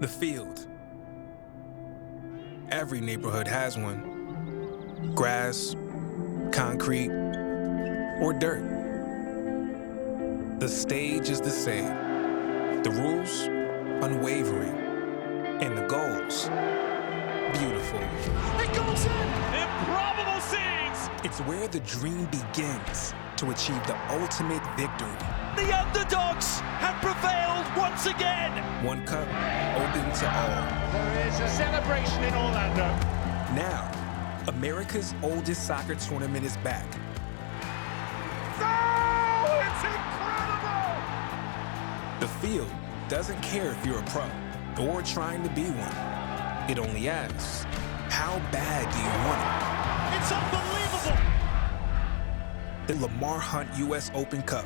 The field. Every neighborhood has one. Grass, concrete, or dirt. The stage is the same. The rules, unwavering. And the goals, beautiful. It goes in! Improbable scenes! It's where the dream begins to achieve the ultimate victory. The underdogs have prevailed once again! One cup, open to all. There is a celebration in Orlando. Now, America's oldest soccer tournament is back. Oh, it's incredible! The field doesn't care if you're a pro or trying to be one. It only asks, how bad do you want it? It's unbelievable! The Lamar Hunt U.S. Open Cup.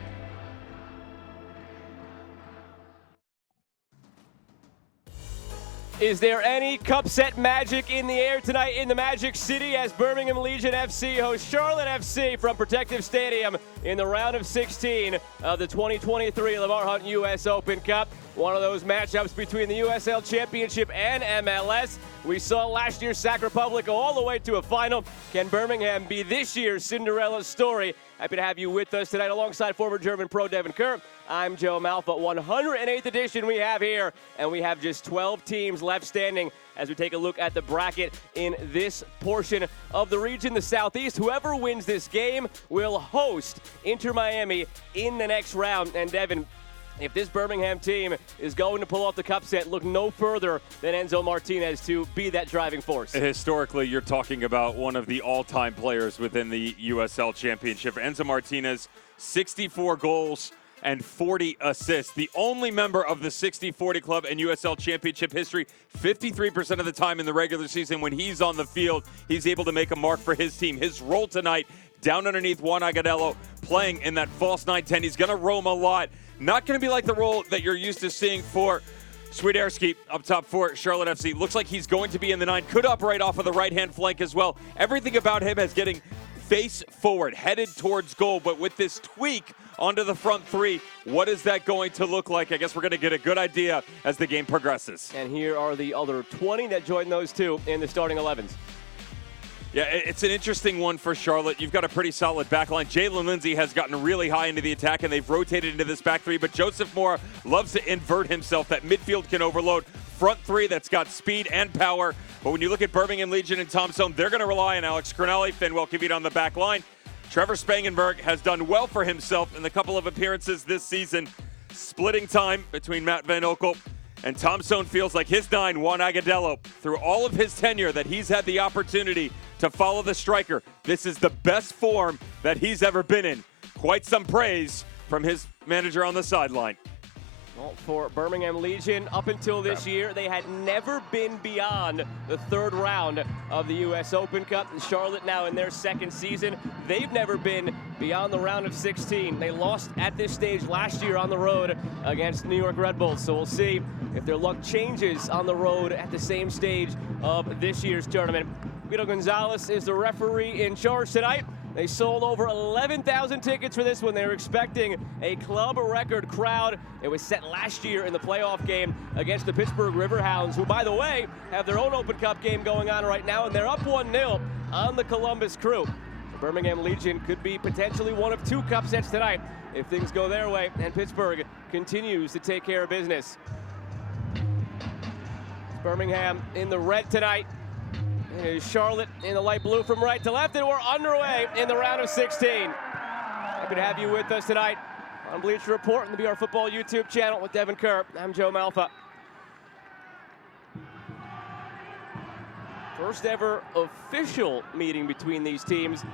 Is there any cup set magic in the air tonight in the Magic City as Birmingham Legion FC hosts Charlotte FC from Protective Stadium in the round of 16 of the 2023 Lamar Hunt U.S. Open Cup? One of those matchups between the USL Championship and MLS. We saw last year's Sac Republic go all the way to a final. Can Birmingham be this year's Cinderella story? Happy to have you with us tonight alongside former German pro Devin Kerr. I'm Joe Malfa. 108th edition we have here, and we have just 12 teams left standing as we take a look at the bracket in this portion of the region, the Southeast. Whoever wins this game will host Inter Miami in the next round. And Devin, if this Birmingham team is going to pull off the cup set, look no further than Enzo Martinez to be that driving force. Historically, you're talking about one of the all-time players within the USL Championship. Enzo Martinez, 64 goals and 40 assists. The only member of the 60-40 club in USL Championship history, 53% of the time in the regular season when he's on the field, he's able to make a mark for his team. His role tonight, down underneath Juan Agudelo, playing in that false 9-10. He's going to roam a lot. Not going to be like the role that you're used to seeing for Swiderski up top for Charlotte FC. Looks like he's going to be in the 9. Could operate off of the right-hand flank as well. Everything about him is getting face forward, headed towards goal. But with this tweak onto the front 3, what is that going to look like? I guess we're going to get a good idea as the game progresses. And here are the other 20 that join those two in the starting 11s. Yeah, it's an interesting one for Charlotte. You've got a pretty solid back line. Jalen Lindsay has gotten really high into the attack, and they've rotated into this back 3. But Joseph Mora loves to invert himself. That midfield can overload. Front 3 that's got speed and power. But when you look at Birmingham Legion and Tom Stone, they're going to rely on Alex Cronelli, Finwell Kivita on the back line. Trevor Spangenberg has done well for himself in the couple of appearances this season, splitting time between Matt Van Oekel and Tom Stone. Feels like his 9, Juan Agudelo, through all of his tenure that he's had the opportunity to follow the striker. This is the best form that he's ever been in. Quite some praise from his manager on the sideline. Well, for Birmingham Legion, up until this year, they had never been beyond the third round of the U.S. Open Cup. And Charlotte now in their second season, they've never been beyond the round of 16. They lost at this stage last year on the road against New York Red Bulls. So we'll see if their luck changes on the road at the same stage of this year's tournament. Guido Gonzalez is the referee in charge tonight. They sold over 11,000 tickets for this one. They were expecting a club record crowd. It was set last year in the playoff game against the Pittsburgh Riverhounds, who, by the way, have their own Open Cup game going on right now, and they're up 1-0 on the Columbus Crew. The Birmingham Legion could be potentially one of 2 cup sets tonight if things go their way, and Pittsburgh continues to take care of business. Birmingham in the red tonight. It is Charlotte in the light blue from right to left, and we're underway in the round of 16. Happy to have you with us tonight on Bleacher Report and the BR Football YouTube channel with Devin Kerr. I'm Joe Malfa. First ever official meeting between these teams,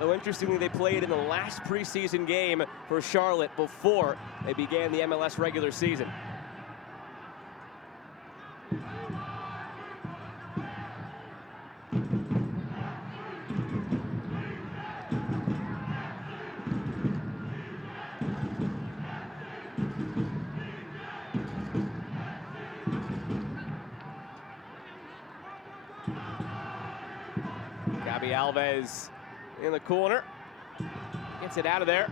though interestingly they played in the last preseason game for Charlotte before they began the MLS regular season. Gabby Alves in the corner. Gets it out of there.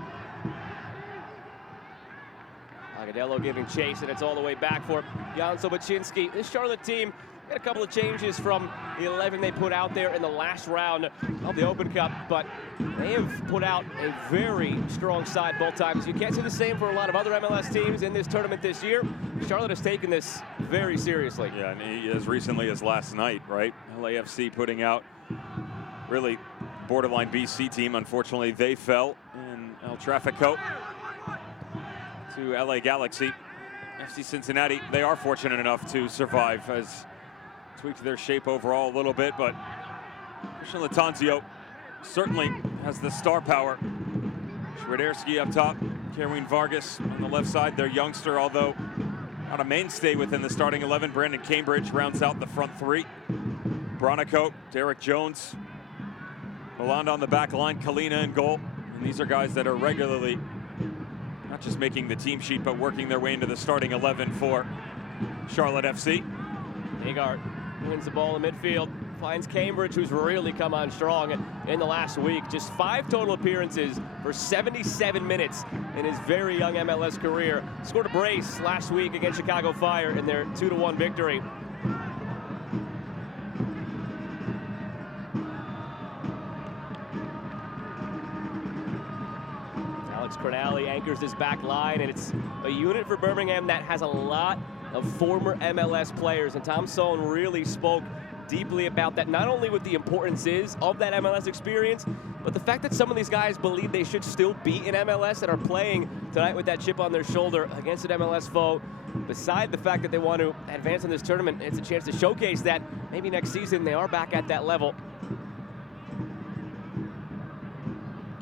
Agudelo giving chase, and it's all the way back for Jan Sobocinski. This Charlotte team got a couple of changes from the 11 they put out there in the last round of the Open Cup, but they have put out a very strong side both times. You can't say the same for a lot of other MLS teams in this tournament this year. Charlotte has taken this very seriously. Yeah, and as recently as last night, right? LAFC putting out really borderline BC team. Unfortunately, they fell in El Trafico to LA Galaxy. FC Cincinnati, they are fortunate enough to survive, as tweaked their shape overall a little bit, but Christian Lattanzio certainly has the star power. Schwiderski up top, Kerwin Vargas on the left side, their youngster, although not a mainstay within the starting 11. Brandon Cambridge rounds out the front three. Bronico, Derek Jones, Belanda on the back line, Kalina in goal. And these are guys that are regularly not just making the team sheet, but working their way into the starting 11 for Charlotte FC. Hagar wins the ball in midfield, finds Cambridge, who's really come on strong in the last week. Just 5 total appearances for 77 minutes in his very young MLS career. Scored a brace last week against Chicago Fire in their 2-1 victory. Alex Cronali anchors this back line, and it's a unit for Birmingham that has a lot of former MLS players, and Tom Sohn really spoke deeply about that, not only what the importance is of that MLS experience, but the fact that some of these guys believe they should still be in MLS and are playing tonight with that chip on their shoulder against an MLS foe. Beside the fact that they want to advance in this tournament, it's a chance to showcase that maybe next season they are back at that level.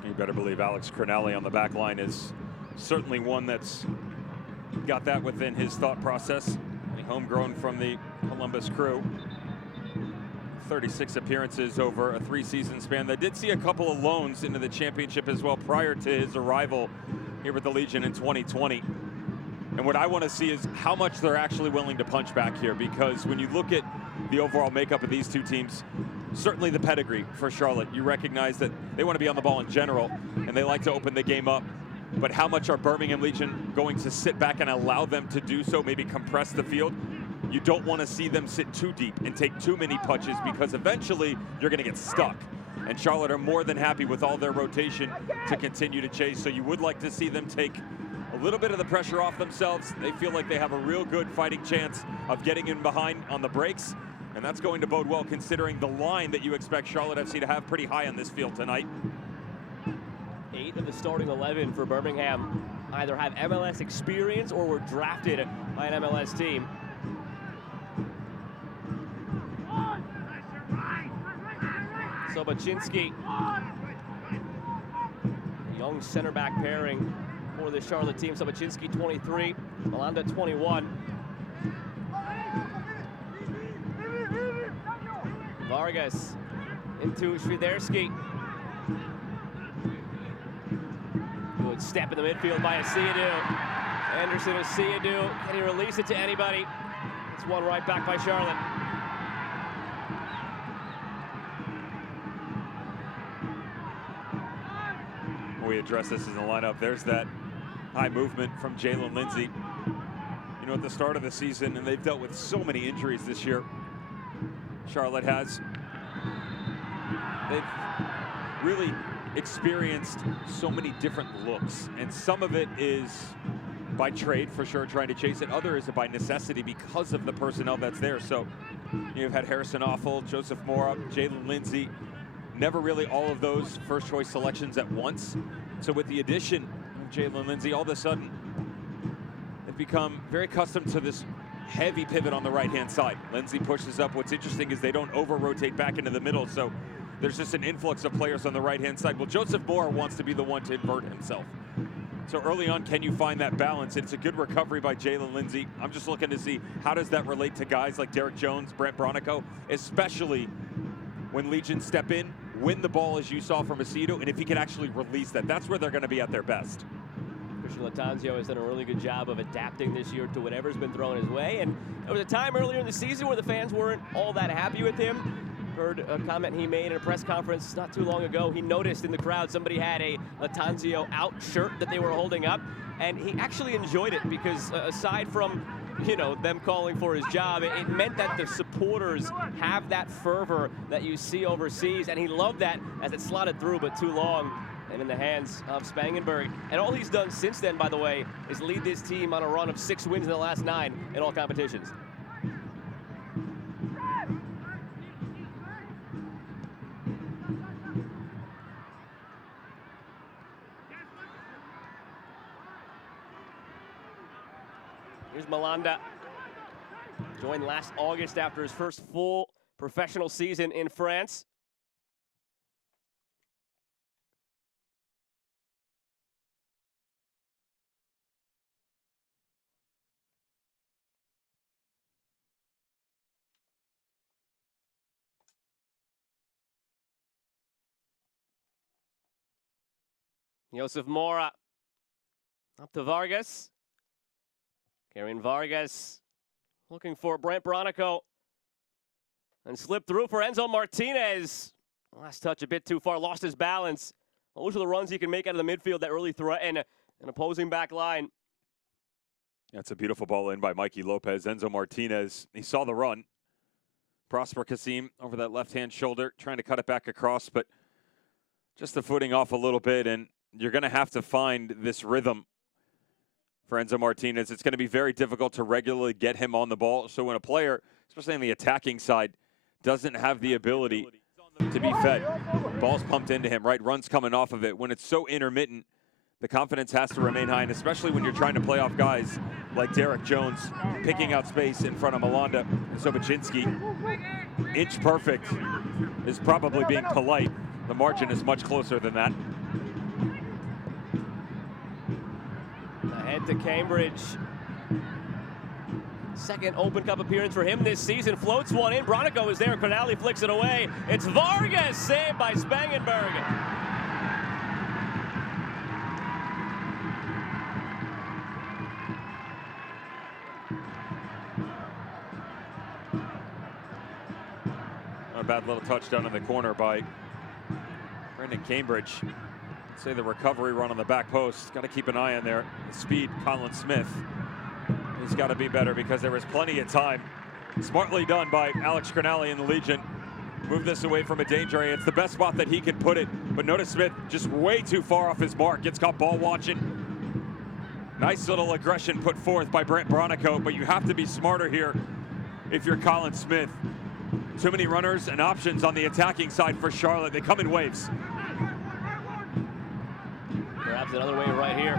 You better believe Alex Cronali on the back line is certainly one that's got that within his thought process. Homegrown from the Columbus Crew. 36 appearances over a 3-season span. They did see a couple of loans into the championship as well prior to his arrival here with the Legion in 2020. And what I want to see is how much they're actually willing to punch back here, because when you look at the overall makeup of these two teams, certainly the pedigree for Charlotte, you recognize that they want to be on the ball in general and they like to open the game up. But how much are Birmingham Legion going to sit back and allow them to do so, maybe compress the field? You don't want to see them sit too deep and take too many punches, because eventually you're going to get stuck. And Charlotte are more than happy with all their rotation to continue to chase. So you would like to see them take a little bit of the pressure off themselves. They feel like they have a real good fighting chance of getting in behind on the breaks. And that's going to bode well, considering the line that you expect Charlotte FC to have pretty high on this field tonight. 8 of the starting 11 for Birmingham either have MLS experience or were drafted by an MLS team. Sobocinski, young center back pairing for the Charlotte team. Sobocinski 23, Belanda 21. Vargas into Schwiderski. Good step in the midfield by Asiadu. Anderson Asiadu, can he release it to anybody? It's one right back by Charlotte. We address this in the lineup. There's that high movement from Jalen Lindsey. You know, at the start of the season, and they've dealt with so many injuries this year, Charlotte has. They've really experienced so many different looks, and some of it is by trade, for sure, trying to chase it. Other is by necessity because of the personnel that's there. So you've had Harrison Offal, Joseph Mora, Jalen Lindsey. Never really all of those first choice selections at once. So with the addition of Jalen Lindsey, all of a sudden, they've become very accustomed to this heavy pivot on the right-hand side. Lindsey pushes up. What's interesting is they don't over-rotate back into the middle, so there's just an influx of players on the right-hand side. Well, Joseph Mora wants to be the one to invert himself. So early on, can you find that balance? It's a good recovery by Jalen Lindsey. I'm just looking to see how does that relate to guys like Derek Jones, Brent Bronico, especially when Legion step in, win the ball as you saw from Asiadu, and if he can actually release that, that's where they're going to be at their best. Christian Lattanzio has done a really good job of adapting this year to whatever's been thrown his way, and there was a time earlier in the season where the fans weren't all that happy with him. Heard a comment he made in a press conference not too long ago. He noticed in the crowd somebody had a Latanzio out shirt that they were holding up, and he actually enjoyed it because aside from, you know, them calling for his job, it meant that the supporters have that fervor that you see overseas, and he loved that as it slotted through, but too long and in the hands of Spangenberg. And all he's done since then, by the way, is lead this team on a run of 6 wins in the last 9 in all competitions. Here's Malanda. Joined last August after his first full professional season in France. Josef Mora up to Vargas. Carrying Vargas, looking for Brent Bronico. And slipped through for Enzo Martinez. Last touch a bit too far, lost his balance. Those are the runs he can make out of the midfield that really threaten an opposing back line. That's a beautiful ball in by Mikey Lopez. Enzo Martinez, he saw the run. Prosper Kasim over that left-hand shoulder, trying to cut it back across, but just the footing off a little bit, and you're going to have to find this rhythm for Enzo Martinez. It's going to be very difficult to regularly get him on the ball. So when a player, especially on the attacking side, doesn't have the ability to be fed, ball's pumped into him, right? Runs coming off of it. When it's so intermittent, the confidence has to remain high, and especially when you're trying to play off guys like Derek Jones, picking out space in front of Malanda and Sobaczynski. Inch perfect is probably being polite. The margin is much closer than that. Ahead to Cambridge. Second Open Cup appearance for him this season. Floats one in. Bronico is there. Cronali flicks it away. It's Vargas, saved by Spangenberg. A bad little touchdown in the corner by Brendan Cambridge. Say the recovery run on the back post. Got to keep an eye on there. The speed, Colin Smith. He's got to be better because there was plenty of time. Smartly done by Alex Cronali in the Legion. Move this away from a danger area. It's the best spot that he can put it. But notice Smith just way too far off his mark. Gets caught ball watching. Nice little aggression put forth by Brent Bronico, but you have to be smarter here if you're Colin Smith. Too many runners and options on the attacking side for Charlotte. They come in waves. Perhaps another way right here.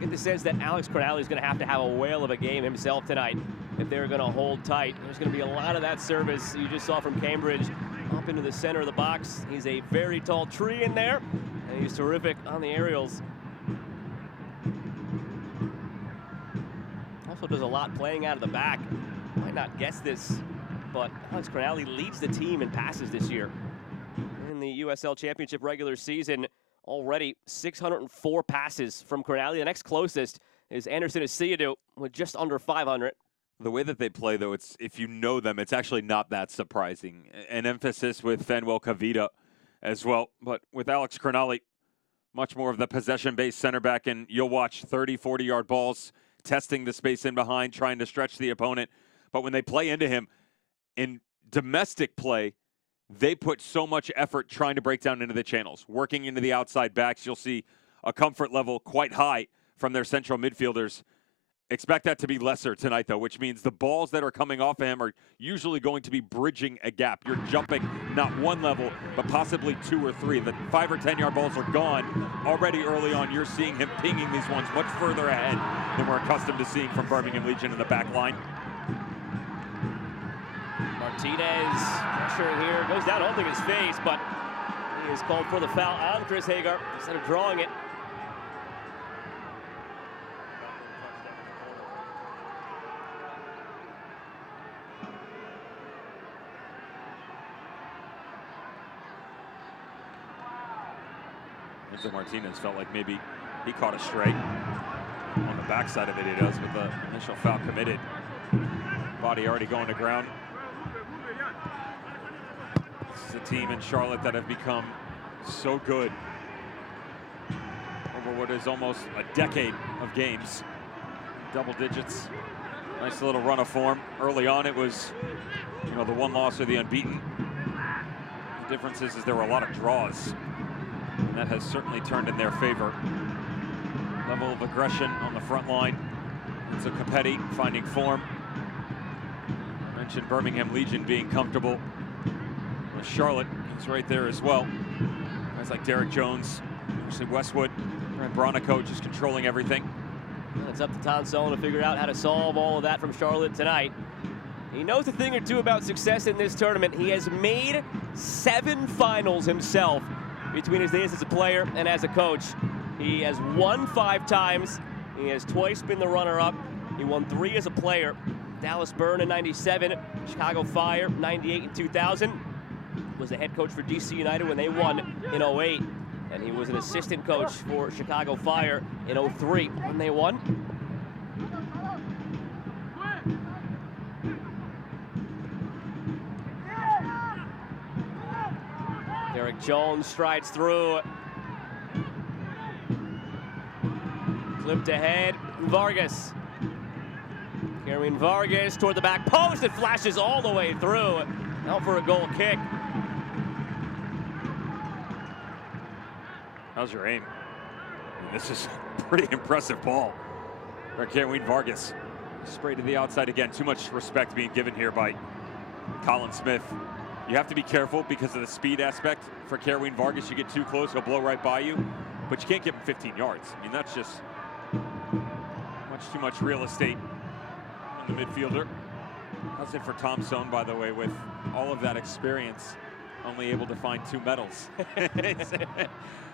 Get the sense that Alex Cronali is going to have a whale of a game himself tonight if they're going to hold tight. There's going to be a lot of that service you just saw from Cambridge up into the center of the box. He's a very tall tree in there, and he's terrific on the aerials. Also does a lot playing out of the back. Might not guess this, but Alex Cronali leads the team in passes this year. In the USL Championship regular season, already 604 passes from Cronali. The next closest is Anderson Asiadu with just under 500. The way that they play, though, it's if you know them, it's actually not that surprising. An emphasis with Fanuel Kavita as well. But with Alex Cronali, much more of the possession-based center back, and you'll watch 30, 40-yard balls, testing the space in behind, trying to stretch the opponent. But when they play into him, in domestic play, they put so much effort trying to break down into the channels, working into the outside backs. You'll see a comfort level quite high from their central midfielders. Expect that to be lesser tonight, though, which means the balls that are coming off of him are usually going to be bridging a gap. You're jumping not one level, but possibly 2 or 3. The 5 or 10-yard balls are gone already early on. You're seeing him pinging these ones much further ahead than we're accustomed to seeing from Birmingham Legion in the back line. Martinez, pressure here, goes down holding his face, but he is called for the foul on Chris Hagar instead of drawing it. Enzo Martinez felt like maybe he caught a straight. On the backside of it, he does, with the initial foul committed. Body already going to ground. This is a team in Charlotte that have become so good over what is almost a decade of games. Double digits. Nice little run of form. Early on, it was, you know, the one loss or the unbeaten. The difference is there were a lot of draws, and that has certainly turned in their favor. Level of aggression on the front line. So Capetti finding form. I mentioned Birmingham Legion being comfortable. Well, Charlotte is right there as well. Guys like Derek Jones, actually Westwood, and Bronico just controlling everything. It's up to Tonson to figure out how to solve all of that from Charlotte tonight. He knows a thing or two about success in this tournament. He has made 7 finals himself between his days as a player and as a coach. He has won 5 times. He has twice been the runner-up. He won 3 as a player. Dallas Burn in '97, Chicago Fire '98 and 2000. Was the head coach for DC United when they won in '08. And he was an assistant coach for Chicago Fire in '03 when they won. Derek Jones strides through. Flipped ahead, Vargas. Carrying Vargas toward the back post. It flashes all the way through. Out for a goal kick. How's your aim? This is a pretty impressive ball. Kerwin Vargas sprayed to the outside again. Too much respect being given here by Colin Smith. You have to be careful because of the speed aspect. For Kerwin Vargas, you get too close, he'll blow right by you. But you can't give him 15 yards. I mean, that's just too much real estate on the midfielder. How's it for Thompson, by the way, with all of that experience, only able to find 2 medals?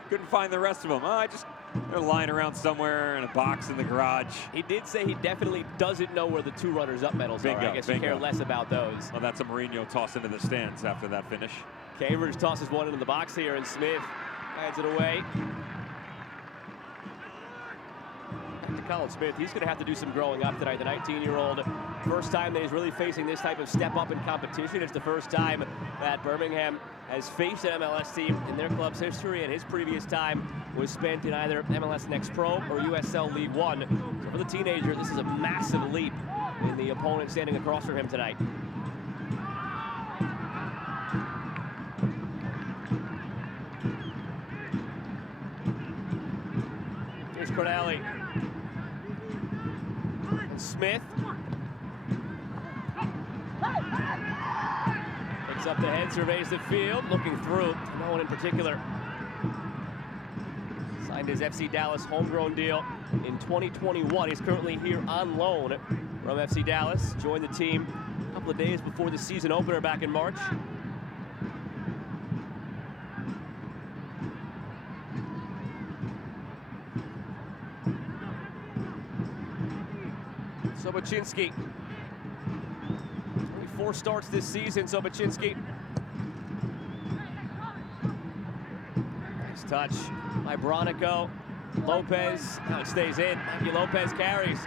Couldn't find the rest of them. They're lying around somewhere in a box in the garage. He did say he definitely doesn't know where the 2 runners-up medals are. I guess you care less about those. Well, that's a Mourinho toss into the stands after that finish. Cambridge tosses one into the box here, and Smith heads it away. Back to Colin Smith. He's going to have to do some growing up tonight. The 19-year-old, first time that he's really facing this type of step up in competition. It's the first time that Birmingham has faced an MLS team in their club's history, and his previous time was spent in either MLS Next Pro or USL League One. So for the teenager, this is a massive leap in the opponent standing across from him tonight. Here's Cornelli. And Smith. Picks up the head, surveys the field, looking through. No one in particular. Signed his FC Dallas homegrown deal in 2021. He's currently here on loan from FC Dallas. Joined the team a couple of days before the season opener back in March. Soboczinski. Only 4 starts this season, Soboczinski. Nice touch by Bronico. Lopez, now it stays in. Mikey Lopez carries.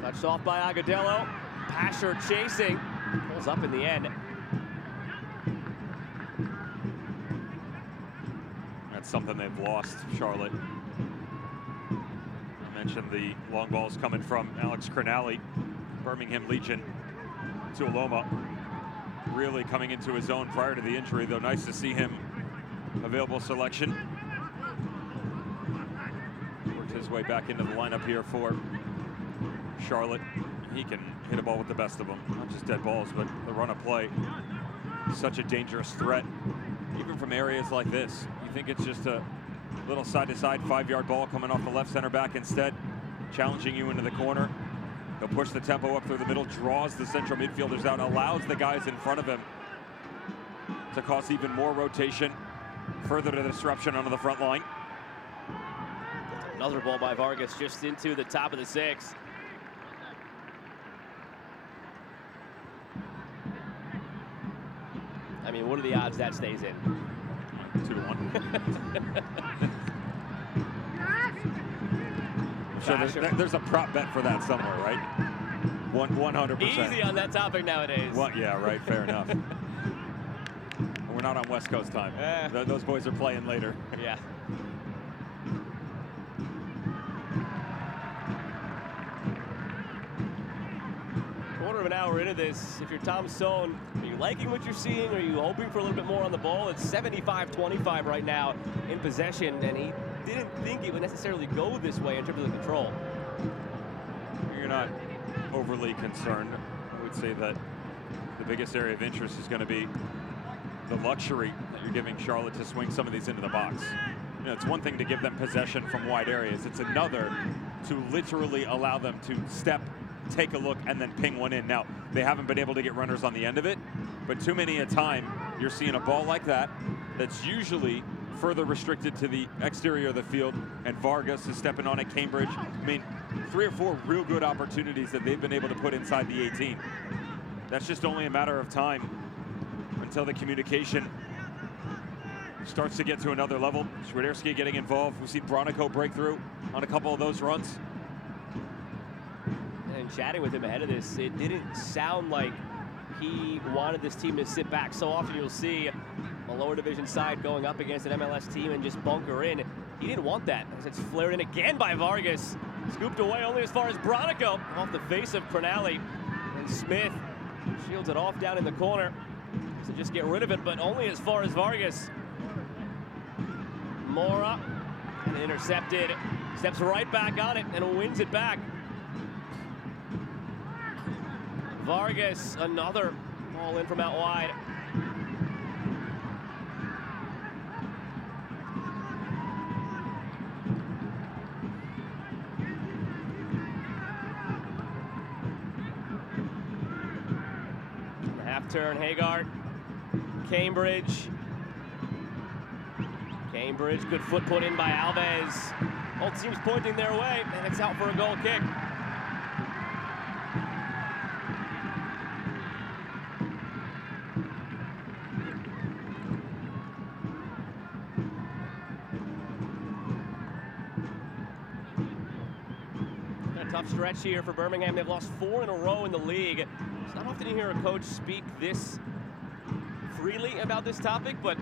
Touched off by Agudelo. Pasher chasing. Pulls up in the end. That's something they've lost, Charlotte. I mentioned the long balls coming from Alex Cronali, Birmingham Legion, to Aloma. Really coming into his own prior to the injury, though nice to see him available selection. Worked his way back into the lineup here for Charlotte. He can hit a ball with the best of them, not just dead balls, but the run of play. Such a dangerous threat, even from areas like this. You think it's just a little side-to-side 5-yard ball coming off the left center back instead, challenging you into the corner. He'll push the tempo up through the middle, draws the central midfielders out, allows the guys in front of him to cause even more rotation, further to the disruption onto the front line. Another ball by Vargas just into the top of the 6. I mean, what are the odds that stays in? 2-1. I'm sure there's a prop bet for that somewhere, right? 100%. Easy on that topic nowadays. Yeah, right. Fair enough. We're not on West Coast time. Those boys are playing later. Yeah. Quarter of an hour into this, if you're Tom Stone, are you liking what you're seeing? Are you hoping for a little bit more on the ball? It's 75-25 right now in possession, and he didn't think it would necessarily go this way in terms of the control. You're not overly concerned. I would say that the biggest area of interest is going to be the luxury that you're giving Charlotte to swing some of these into the box. You know, it's one thing to give them possession from wide areas. It's another to literally allow them to step, take a look, and then ping one in. Now, they haven't been able to get runners on the end of it, but too many a time you're seeing a ball like that that's usually further restricted to the exterior of the field, and Vargas is stepping on it, Cambridge. I mean, 3 or 4 real good opportunities that they've been able to put inside the 18. That's just only a matter of time until the communication starts to get to another level. Swiderski getting involved. We've seen Bronico break through on a couple of those runs. And chatting with him ahead of this, it didn't sound like he wanted this team to sit back. So often you'll see a lower division side going up against an MLS team and just bunker in. He didn't want that, as it's flared in again by Vargas. Scooped away only as far as Bronico, off the face of Cronali. And Smith shields it off down in the corner to just get rid of it, but only as far as Vargas. Mora, and intercepted, steps right back on it and wins it back. Vargas, another ball in from out wide. Half turn, Haggard, Cambridge. Cambridge, good foot put in by Alves. Both teams pointing their way, and it's out for a goal kick. A tough stretch here for Birmingham. They've lost 4 in a row in the league. It's not often you hear a coach speak this freely about this topic, but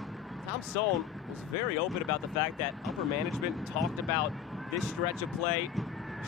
Tom Stone was very open about the fact that upper management talked about this stretch of play.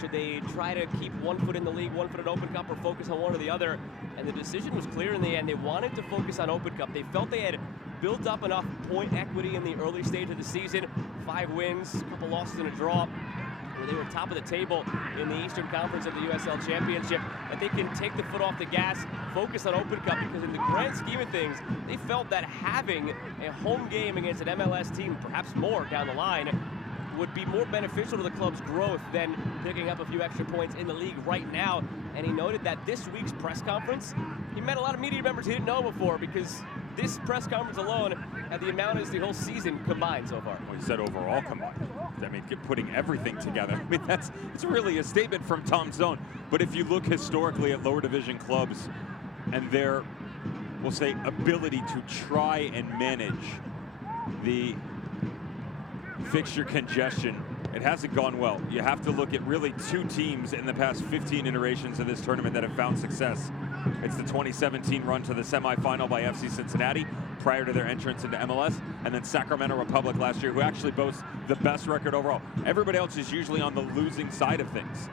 Should they try to keep one foot in the league, one foot in Open Cup, or focus on one or the other? And the decision was clear in the end. They wanted to focus on Open Cup. They felt they had built up enough point equity in the early stage of the season. 5 wins, a couple losses and a draw, where they were top of the table in the Eastern Conference of the USL Championship, that they can take the foot off the gas, focus on Open Cup, because in the grand scheme of things, they felt that having a home game against an MLS team, perhaps more down the line, would be more beneficial to the club's growth than picking up a few extra points in the league right now. And he noted that this week's press conference, he met a lot of media members he didn't know before, because this press conference alone had the amount as the whole season combined so far. Well, he said overall combined. I mean, putting everything together. I mean, it's really a statement from Tom Stone. But if you look historically at lower division clubs and their, we'll say, ability to try and manage the fixture congestion, it hasn't gone well. You have to look at really 2 teams in the past 15 iterations of this tournament that have found success. It's the 2017 run to the semifinal by FC Cincinnati prior to their entrance into MLS, and then Sacramento Republic last year, who actually boasts the best record overall. Everybody else is usually on the losing side of things.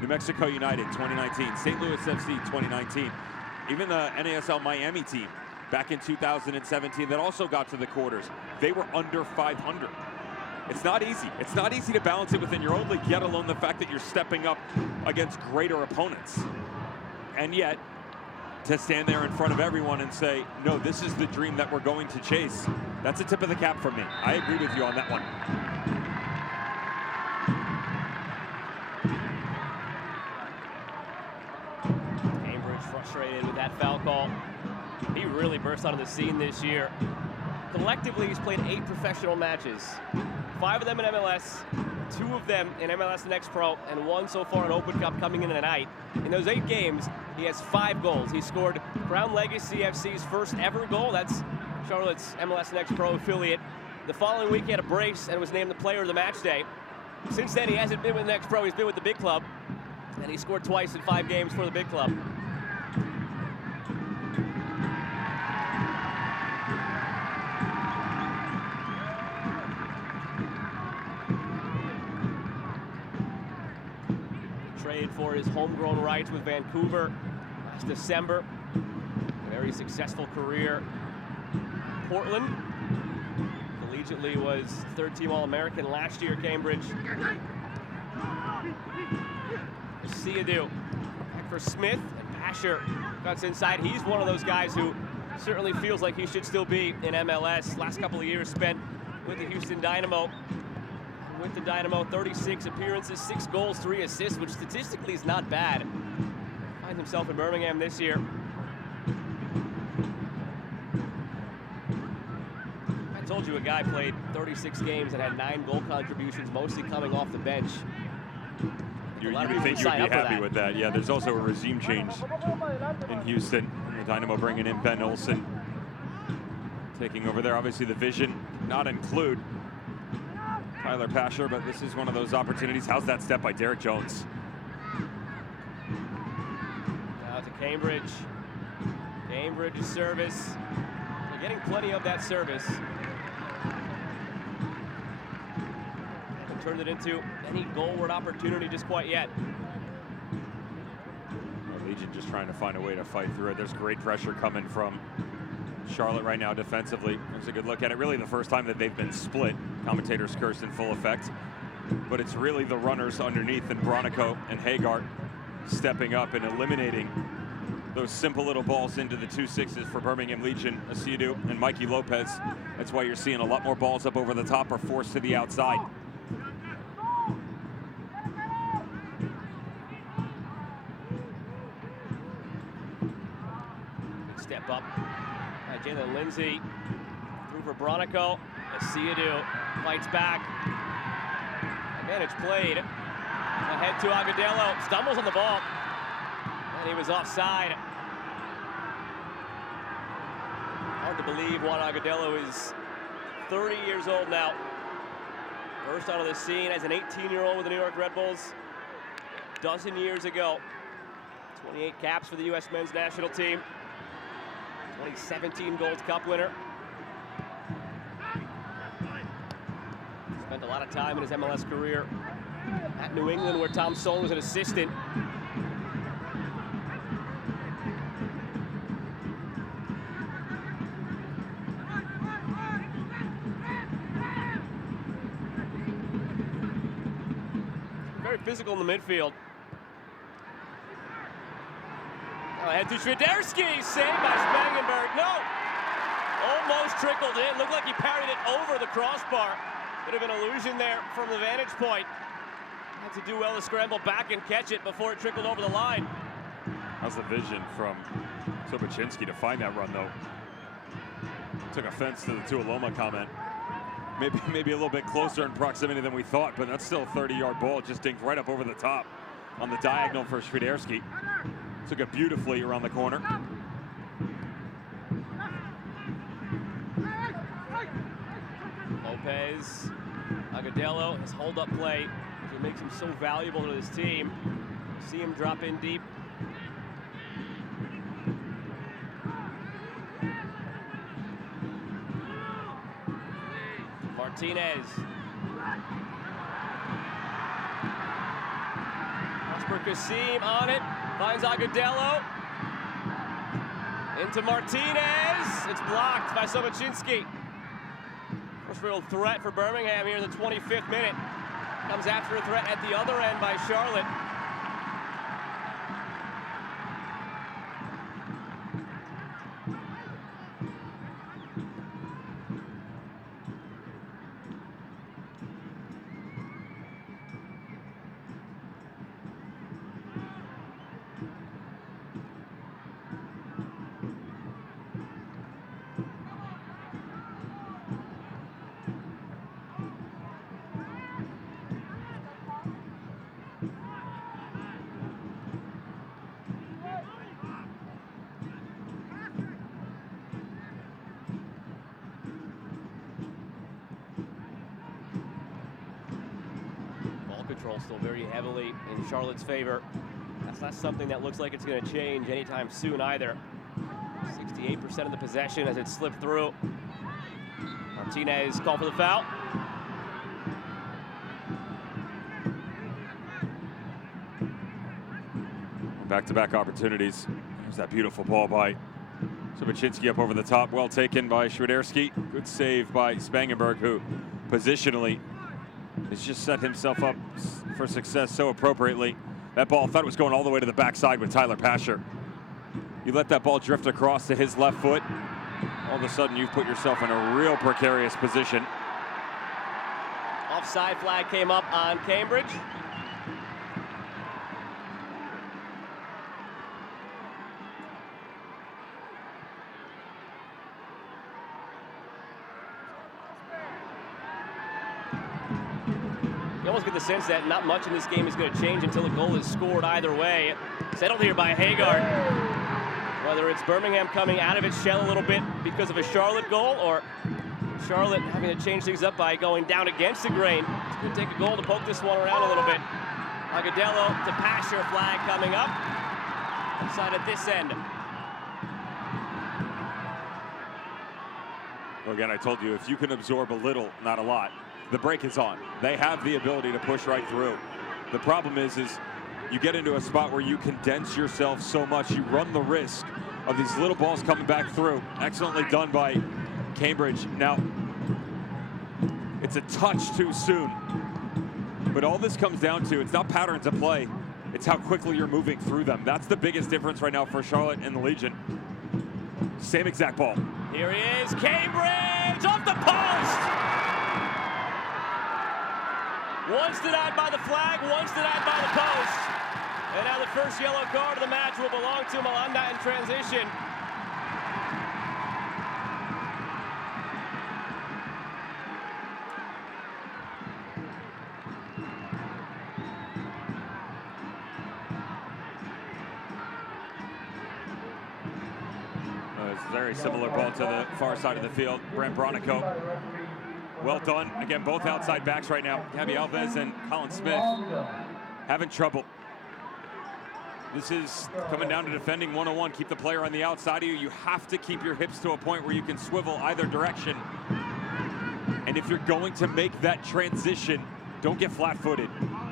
New Mexico United 2019, St. Louis FC 2019, even the NASL Miami team back in 2017 that also got to the quarters. They were under 500. It's not easy. It's not easy to balance it within your own league, yet alone the fact that you're stepping up against greater opponents. And yet, to stand there in front of everyone and say, no, this is the dream that we're going to chase, that's a tip of the cap from me. I agree with you on that one. Cambridge frustrated with that foul call. He really burst onto the scene this year. Collectively, he's played 8 professional matches. 5 of them in MLS, 2 of them in MLS Next Pro, and 1 so far in Open Cup coming in tonight. In those 8 games, he has 5 goals. He scored Crown Legacy FC's first ever goal. That's Charlotte's MLS Next Pro affiliate. The following week, he had a brace and was named the player of the match day. Since then, he hasn't been with the next pro. He's been with the big club. And he scored twice in 5 games for the big club. Trade for his homegrown rights with Vancouver last December. A very successful career. Portland. Collegiately was 3rd-team All-American last year, Cambridge. Siadu back for Smith, and Basher cuts inside. He's one of those guys who certainly feels like he should still be in MLS. Last couple of years spent with the Houston Dynamo. With the Dynamo, 36 appearances, 6 goals, 3 assists, which statistically is not bad. Finds himself in Birmingham this year. I told you a guy played 36 games and had 9 goal contributions, mostly coming off the bench. You would think you'd be happy with that. Yeah, there's also a regime change in Houston. The Dynamo bringing in Ben Olsen, taking over there. Obviously, the vision not include Tyler Pasher, but this is one of those opportunities. How's that step by Derek Jones? Out to Cambridge. Cambridge's service. They're getting plenty of that service. Haven't turned it into any goalward opportunity just quite yet. Legion just trying to find a way to fight through it. There's great pressure coming from Charlotte right now defensively. There's a good look at it. Really the first time that they've been split. Commentators cursed in full effect. But it's really the runners underneath, and Bronico and Hagar stepping up and eliminating those simple little balls into the 2-6s for Birmingham Legion. Asidu and Mikey Lopez. That's why you're seeing a lot more balls up over the top or forced to the outside. Good step up. Jalen Lindsay through for Bronico. Asiadu fights back. Advantage played. Ahead to Agudelo. Stumbles on the ball. And he was offside. Hard to believe Juan Agudelo is 30 years old now. Burst onto the scene as an 18-year-old with the New York Red Bulls a dozen years ago. 28 caps for the U.S. men's national team. 2017 Gold Cup winner. Spent a lot of time in his MLS career at New England, where Tom Solon was an assistant. Very physical in the midfield. Ahead to Schwiderski, saved by Spangenberg. No! Almost trickled in. Looked like he parried it over the crossbar. Bit of an illusion there from the vantage point. Had to do well to scramble back and catch it before it trickled over the line. How's the vision from Sobachinski to find that run, though? Took offense to the Tuoloma comment. Maybe a little bit closer in proximity than we thought, but that's still a 30-yard ball. Just dinked right up over the top on the diagonal for Schwiderski. Took it beautifully around the corner. Lopez, Agudelo, his hold-up play, it makes him so valuable to his team. See him drop in deep. Martinez. Oscar Kasim on it. Finds Agudelo. Into Martinez. It's blocked by Sobachinski. First real threat for Birmingham here in the 25th minute. Comes after a threat at the other end by Charlotte. control still very heavily in Charlotte's favor. That's not something that looks like it's going to change anytime soon either. 68% of the possession as it slipped through. Martinez called for the foul. Back-to-back opportunities. There's that beautiful ball by Subachinski up over the top. Well taken by Schwiderski. Good save by Spangenberg, who positionally has just set himself up for success so appropriately. That ball, I thought it was going all the way to the backside with Tyler Pasher. You let that ball drift across to his left foot, all of a sudden you've put yourself in a real precarious position. Offside flag came up on Cambridge. You almost get the sense that not much in this game is going to change until a goal is scored either way. Settled here by Haggard. Whether it's Birmingham coming out of its shell a little bit because of a Charlotte goal, or Charlotte having to change things up by going down against the grain. It's going to take a goal to poke this one around a little bit. Agudelo to Pasher, flag coming up. Inside at this end. Well, again, I told you, if you can absorb a little, not a lot, the break is on. They have the ability to push right through. The problem is you get into a spot where you condense yourself so much, you run the risk of these little balls coming back through. Excellently done by Cambridge. Now, it's a touch too soon. But all this comes down to, it's not patterns of play, it's how quickly you're moving through them. That's the biggest difference right now for Charlotte and the Legion. Same exact ball. Here he is, Cambridge off the post! Once denied by the flag, once denied by the post. And now the first yellow card of the match will belong to Malanda in transition. It's a very similar ball to the far side of the field. Brent Bronico. Well done. Again, both outside backs right now. Gabby Alves and Colin Smith having trouble. This is coming down to defending one-on-one. Keep the player on the outside of you. You have to keep your hips to a point where you can swivel either direction. And if you're going to make that transition, don't get flat-footed.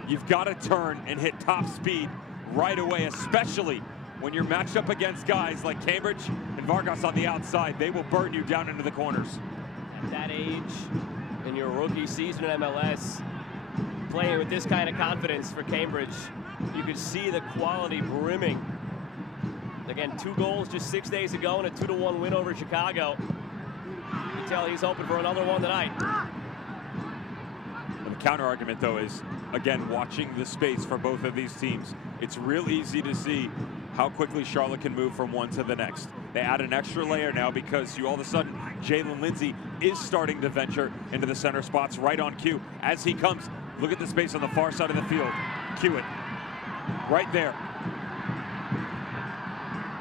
You've got to turn and hit top speed right away, especially when you're matched up against guys like Cambridge and Vargas on the outside. They will burn you down into the corners. At that age, in your rookie season in MLS, playing with this kind of confidence for Cambridge, you could see the quality brimming. Again, 2 goals just 6 days ago and a 2-1 win over Chicago. You can tell he's hoping for another one tonight. The counter argument, though, is, again, watching the space for both of these teams. It's real easy to see how quickly Charlotte can move from one to the next. They add an extra layer now because you all of a sudden, Jalen Lindsay is starting to venture into the center spots right on cue. As he comes, look at the space on the far side of the field. Cue it. Right there.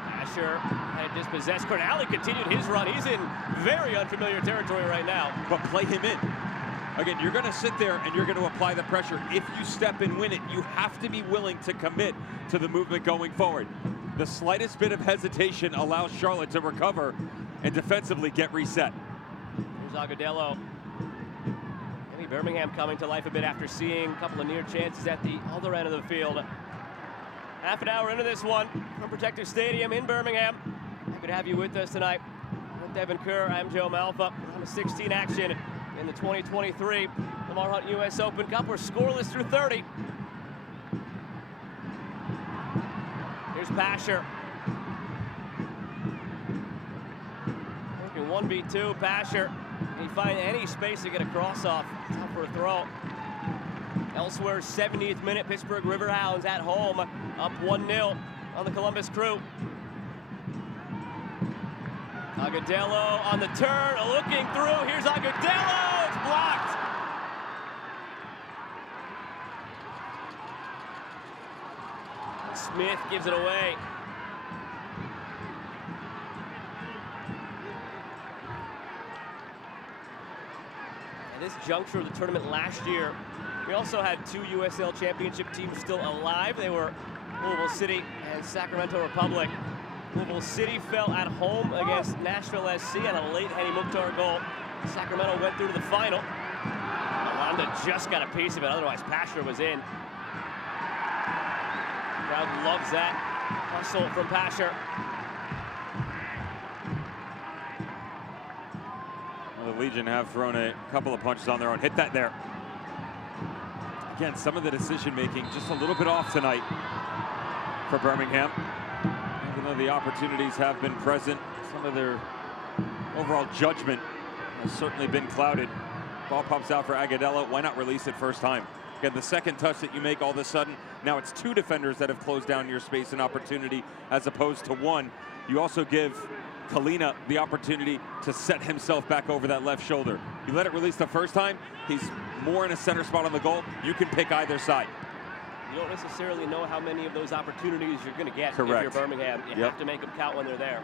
Asher had dispossessed. Cornally continued his run. He's in very unfamiliar territory right now. But play him in. Again, you're going to sit there and you're going to apply the pressure. If you step and win it, you have to be willing to commit to the movement going forward. The slightest bit of hesitation allows Charlotte to recover and defensively get reset. Here's Agudelo. Maybe Birmingham coming to life a bit after seeing a couple of near chances at the other end of the field. Half an hour into this one from Protective Stadium in Birmingham. Happy to have you with us tonight. I'm Devin Kerr. I'm Joe Malfa. On a 16 action in the 2023 Lamar Hunt U.S. Open Cup. We're scoreless through 30. Here's Pasher. Working 1v2. Pasher. Can he find any space to get a cross off? It's out for a throw. Elsewhere, 70th minute, Pittsburgh Riverhounds at home, up 1-0 on the Columbus Crew. Agudelo on the turn, looking through. Here's Agudelo. It's blocked. Smith gives it away. And this juncture of the tournament last year, we also had 2 USL Championship teams still alive. They were Louisville City and Sacramento Republic. Louisville City fell at home against Nashville SC on a late Henny Mukhtar goal. Sacramento went through to the final. Malanda just got a piece of it, otherwise Pasher was in. Crowd loves that hustle from Pasher. Well, the Legion have thrown a couple of punches on their own. Hit that there. Again, some of the decision-making just a little bit off tonight for Birmingham. Even though the opportunities have been present, some of their overall judgment has certainly been clouded. Ball pops out for Agudelo. Why not release it first time? Again, the second touch that you make all of a sudden, now it's 2 defenders that have closed down your space and opportunity as opposed to 1. You also give Kalina the opportunity to set himself back over that left shoulder. You let it release the first time, he's more in a center spot on the goal. You can pick either side. You don't necessarily know how many of those opportunities you're going to get. Correct. If you're Birmingham. You have to make them count when they're there.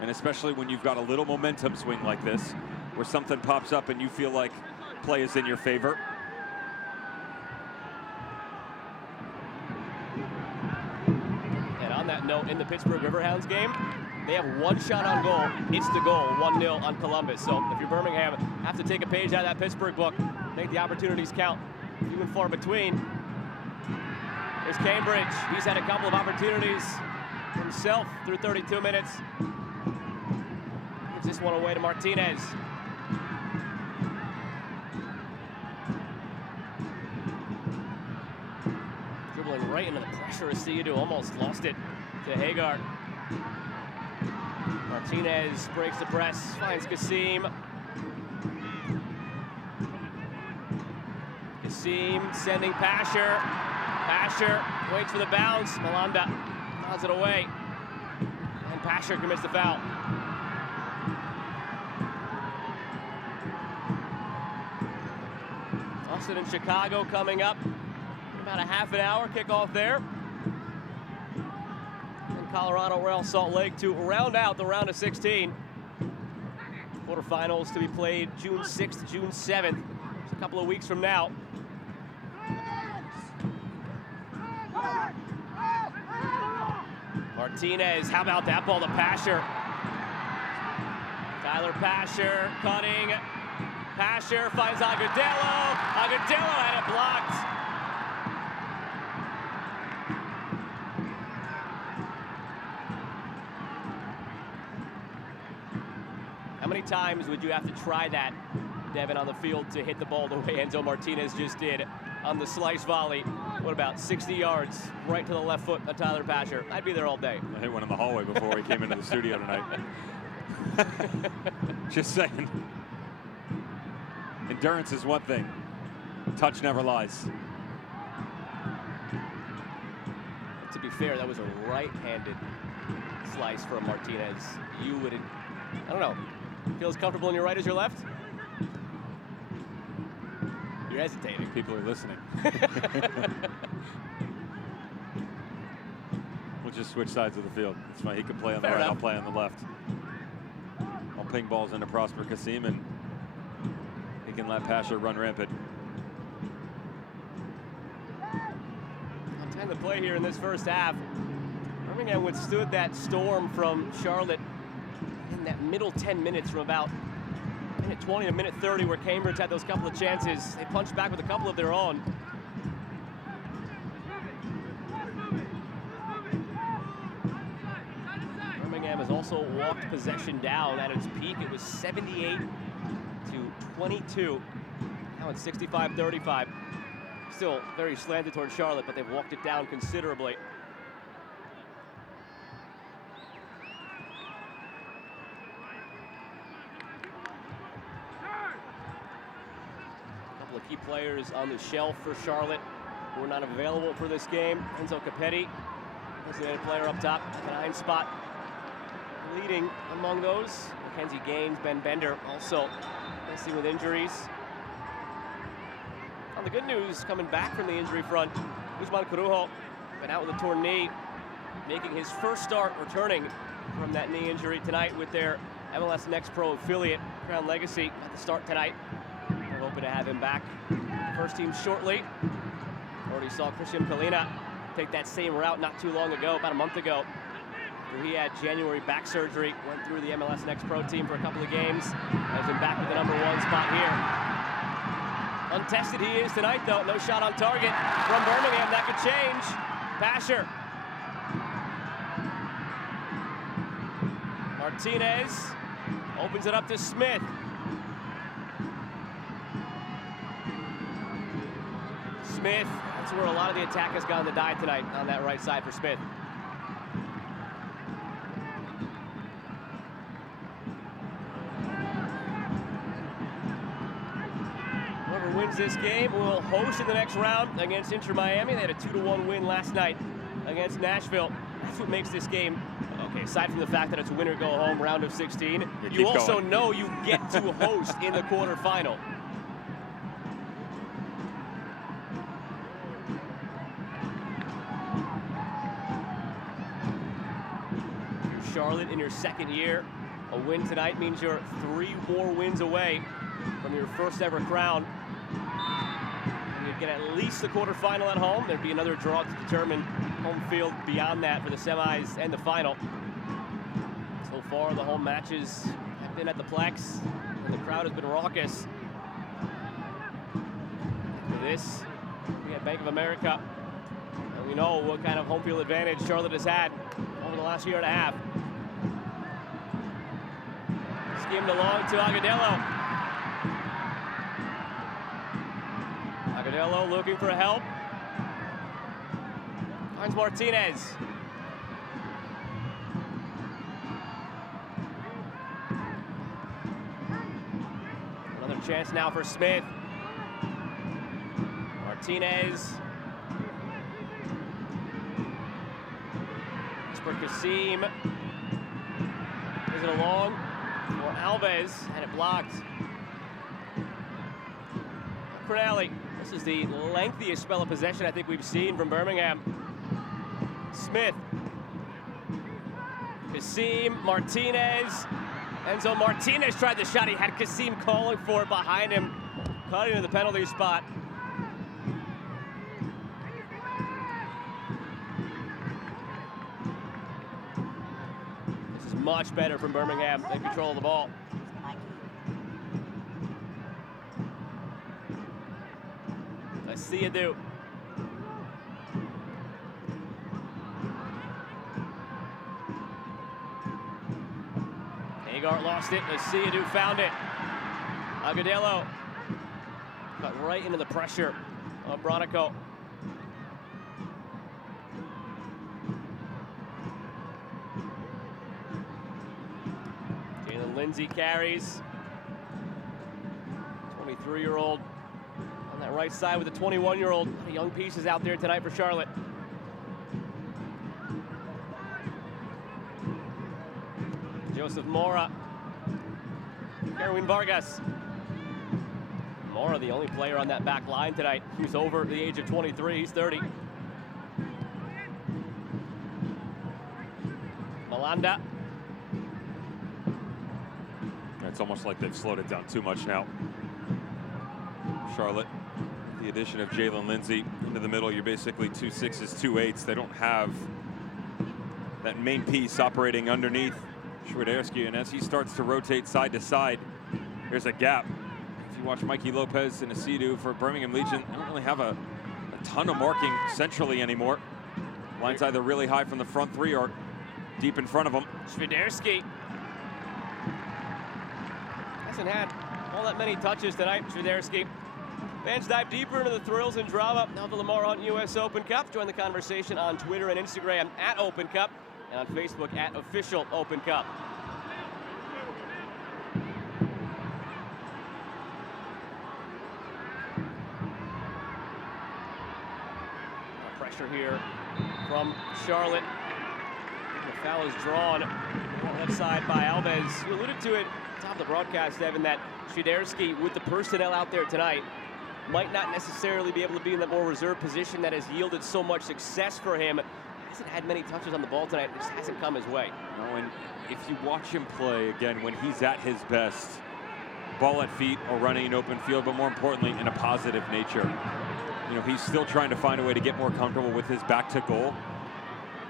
And especially when you've got a little momentum swing like this, where something pops up and you feel like play is in your favor. And on that note, in the Pittsburgh Riverhounds game, they have 1 shot on goal. It's the goal, 1-0 on Columbus. So if you're Birmingham, have to take a page out of that Pittsburgh book. Make the opportunities count. Few and far between. There's Cambridge. He's had a couple of opportunities himself through 32 minutes. Gives this one away to Martinez. Dribbling right into the pressure of Seydou. Almost lost it to Hagar. Martinez breaks the press, finds Kassim. Kassim sending Pasher. Pasher waits for the bounce. Malanda nods it away. And Pasher commits the foul. Austin and Chicago coming up in about a half an hour. Kickoff there. Colorado, Real Salt Lake to round out the round of 16. Quarterfinals to be played June 6th, June 7th. Just a couple of weeks from now. Martinez, how about that ball to Pasher? Tyler Pasher cutting. Pasher finds Agudelo. Agudelo had it blocked. How many times would you have to try that, Devin, on the field to hit the ball the way Enzo Martinez just did on the slice volley? What about 60 yards right to the left foot of Tyler Pasher? I'd be there all day. I hit one in the hallway before we came into the studio tonight. Just saying. Endurance is one thing. Touch never lies. To be fair, that was a right-handed slice from Martinez. You would, I don't know, feel as comfortable in your right as your left? You're hesitating. People are listening. We'll just switch sides of the field. It's fine. He can play on the right, I'll play on the left. I'll ping balls into Prosper Kassim, and he can let Pasher run rampant. Time to play here in this first half. Birmingham withstood that storm from Charlotte in that middle 10 minutes from about minute 20 to minute 30, where Cambridge had those couple of chances. They punched back with a couple of their own. Birmingham has also walked possession down. At its peak, it was 78-22. Now it's 65-35. Still very slanted toward Charlotte, but they've walked it down considerably. A couple of key players on the shelf for Charlotte who were not available for this game. Enzo Capetti, designated player up top, 9 spot. Leading among those, Mackenzie Gaines, Ben Bender also messing with injuries. The good news coming back from the injury front, Guzman Corujo been out with a torn knee, making his first start returning from that knee injury tonight with their MLS Next Pro affiliate, Crown Legacy, at the start tonight. Although Hoping to have him back first team shortly. Already saw Christian Kalina take that same route not too long ago, about a month ago. He had January back surgery, went through the MLS Next Pro team for a couple of games, has been back with the #1 spot here. Untested he is tonight, though. No shot on target from Birmingham. That could change. Pasher. Martinez opens it up to Smith. Smith, that's where a lot of the attack has gone to die tonight, on that right side for Smith. Whoever wins this game will host in the next round against Inter Miami. They had a 2-1 win last night against Nashville. That's what makes this game, okay, aside from the fact that it's a winner go home round of 16, you also know you get to host in the quarterfinal. Charlotte in your second year. A win tonight means you're 3 more wins away from your first ever crown. And you get at least the quarterfinal at home. There'd be another draw to determine home field beyond that for the semis and the final. So far, the home matches have been at the Plex, and the crowd has been raucous. For this, we had Bank of America. And we know what kind of home field advantage Charlotte has had over the last year and a half. Skimmed along to Agudelo. Agudelo looking for help. Finds Martinez. Another chance now for Smith. Martinez. It's for Kasim. Is it along? For Alves, and it blocked. Cronelli. This is the lengthiest spell of possession I think we've seen from Birmingham. Smith. Kasim, Martinez. Enzo Martinez tried the shot. He had Kasim calling for it behind him. Caught into the penalty spot. Much better from Birmingham in control of the ball. I see you do. Hagar lost it. I see you do found it. Agudelo got right into the pressure of Bronico. Lindsay carries. 23-year-old on that right side with a 21-year-old. Young pieces out there tonight for Charlotte. Joseph Mora. Kerwin Vargas. Mora, the only player on that back line tonight who's over the age of 23. He's 30. Malanda. It's almost like they've slowed it down too much now. Charlotte, the addition of Jalen Lindsay into the middle, you're basically 2 6s, 2 8s. They don't have that main piece operating underneath Świderski, and as he starts to rotate side to side, there's a gap. If you watch Mikey Lopez and Asidu for Birmingham Legion, they don't really have a ton of marking centrally anymore. Line's either really high from the front 3 or deep in front of them. Świderski hasn't had all that many touches tonight. Świderski. Fans dive deeper into the thrills and drama of the Lamar Hunt US Open Cup. Join the conversation on Twitter and Instagram at Open Cup and on Facebook at Official Open Cup. Pressure here from Charlotte. The foul is drawn left side by Alves. You alluded to it top of the broadcast, Evan, that Świderski, with the personnel out there tonight, might not necessarily be able to be in that more reserve position that has yielded so much success for him. Hasn't had many touches on the ball tonight. It just hasn't come his way. No, and if you watch him play again when he's at his best, ball at feet or running an open field, but more importantly, in a positive nature. You know, he's still trying to find a way to get more comfortable with his back to goal.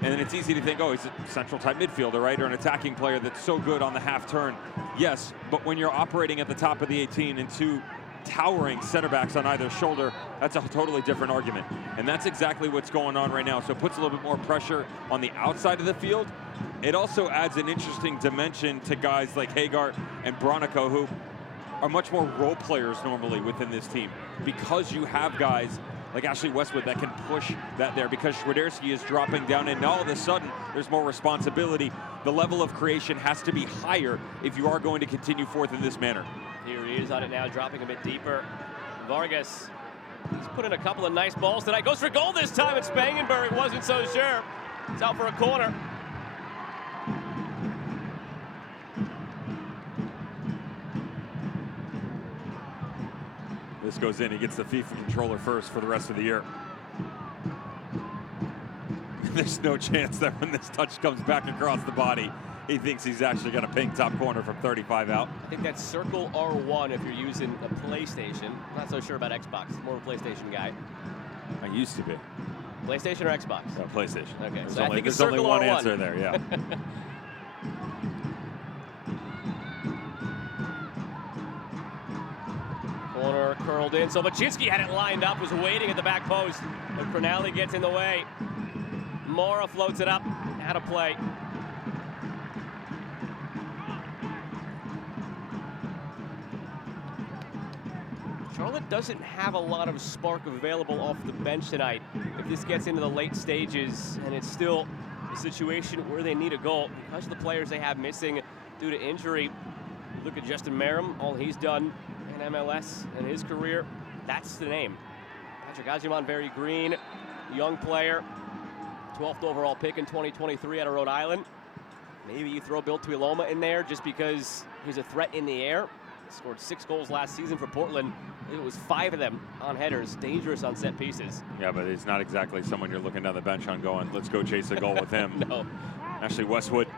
And then it's easy to think, oh, he's a central type midfielder, right? Or an attacking player that's so good on the half turn. Yes, but when you're operating at the top of the 18 and two towering center backs on either shoulder, that's a totally different argument. And that's exactly what's going on right now. So it puts a little bit more pressure on the outside of the field. It also adds an interesting dimension to guys like Hagar and Bronico, who are much more role players normally within this team, because you have guys like Ashley Westwood that can push that there, because Schwiderski is dropping down, and all of a sudden there's more responsibility. The level of creation has to be higher if you are going to continue forth in this manner. Here he is on it now, dropping a bit deeper. Vargas, he's put in a couple of nice balls tonight. Goes for goal this time, and Spangenberg wasn't so sure. It's out for a corner. This goes in, he gets the FIFA controller first for the rest of the year. There's no chance that when this touch comes back across the body, he thinks he's actually going to ping top corner from 35 out. I think that's circle R1 if you're using a PlayStation. I'm not so sure about Xbox. More of a PlayStation guy. I used to be. PlayStation or Xbox? PlayStation. Okay, There's so I think it's there's only circle one R1. answer there, yeah. Corner curled in. So Machinsky had it lined up, was waiting at the back post, but Cronali gets in the way. Mora floats it up, out of play. Charlotte doesn't have a lot of spark available off the bench tonight. If this gets into the late stages and it's still a situation where they need a goal, because of the players they have missing due to injury. Look at Justin Merrim, all he's done in MLS in his career, that's the name. Patrick Ajiman, very green, young player, 12th overall pick in 2023 out of Rhode Island. Maybe you throw Bill Tuiloma in there just because he's a threat in the air. Scored 6 goals last season for Portland. It was 5 of them on headers, dangerous on set pieces. Yeah, but he's not exactly someone you're looking down the bench on going, let's go chase a goal with him. No. Ashley Westwood,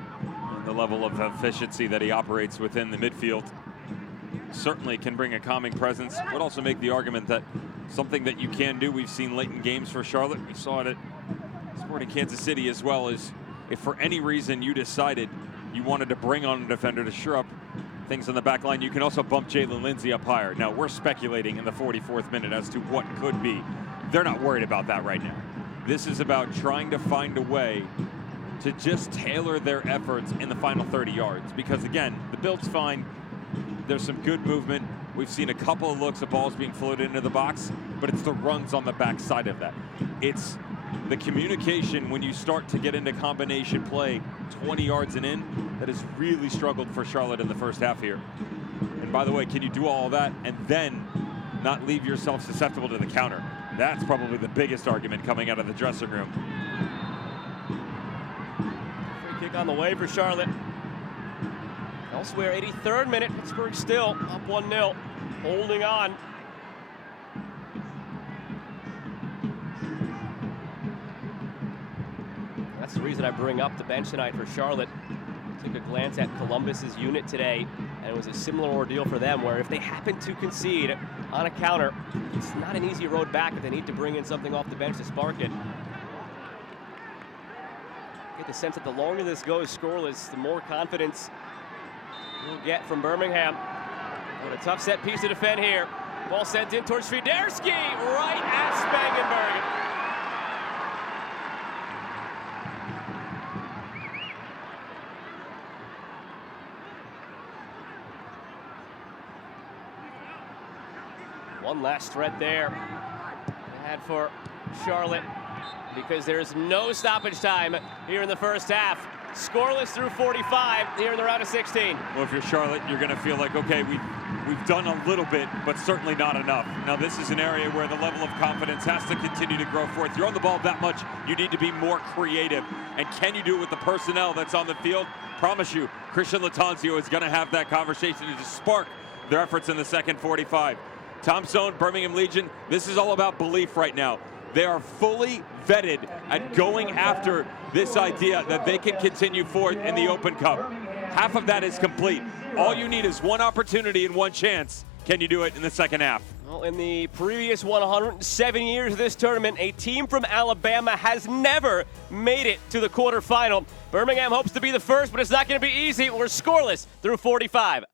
the level of efficiency that he operates within the midfield, certainly can bring a calming presence. Would also make the argument that something that you can do, we've seen late in games for Charlotte, we saw it at Sporting Kansas City as well, is if for any reason you decided you wanted to bring on a defender to shore up things on the back line, you can also bump Jalen Lindsay up higher. Now, we're speculating in the 44th minute as to what could be. They're not worried about that right now. This is about trying to find a way to just tailor their efforts in the final 30 yards. Because, again, the build's fine. There's some good movement. We've seen a couple of looks of balls being floated into the box, but it's the runs on the backside of that. It's the communication when you start to get into combination play 20 yards and in that has really struggled for Charlotte in the first half here. And by the way, can you do all that and then not leave yourself susceptible to the counter? That's probably the biggest argument coming out of the dressing room. Free kick on the way for Charlotte. Elsewhere, 83rd minute, Pittsburgh still up 1-0, holding on. That's the reason I bring up the bench tonight for Charlotte. Took a glance at Columbus's unit today, and it was a similar ordeal for them, where if they happen to concede on a counter, it's not an easy road back if they need to bring in something off the bench to spark it. Get the sense that the longer this goes scoreless, the more confidence we'll get from Birmingham. But a tough set piece to defend here. Ball sent in towards Schwiderski, right at Spangenberg. One last threat there. Bad for Charlotte because there's no stoppage time here in the first half. Scoreless through 45 here in the round of 16. Well, if you're Charlotte, you're going to feel like, okay, we've done a little bit, but certainly not enough. Now, this is an area where the level of confidence has to continue to grow forth. You're on the ball that much, you need to be more creative. And can you do it with the personnel that's on the field? Promise you, Christian Latanzio is going to have that conversation to spark their efforts in the second 45. Tom Stone, Birmingham Legion, this is all about belief right now. They are fully vetted at going after this idea that they can continue forth in the Open Cup. Half of that is complete. All you need is one opportunity and one chance. Can you do it in the second half? Well, in the previous 107 years of this tournament, a team from Alabama has never made it to the quarterfinal. Birmingham hopes to be the first, but it's not going to be easy. We're scoreless through 45.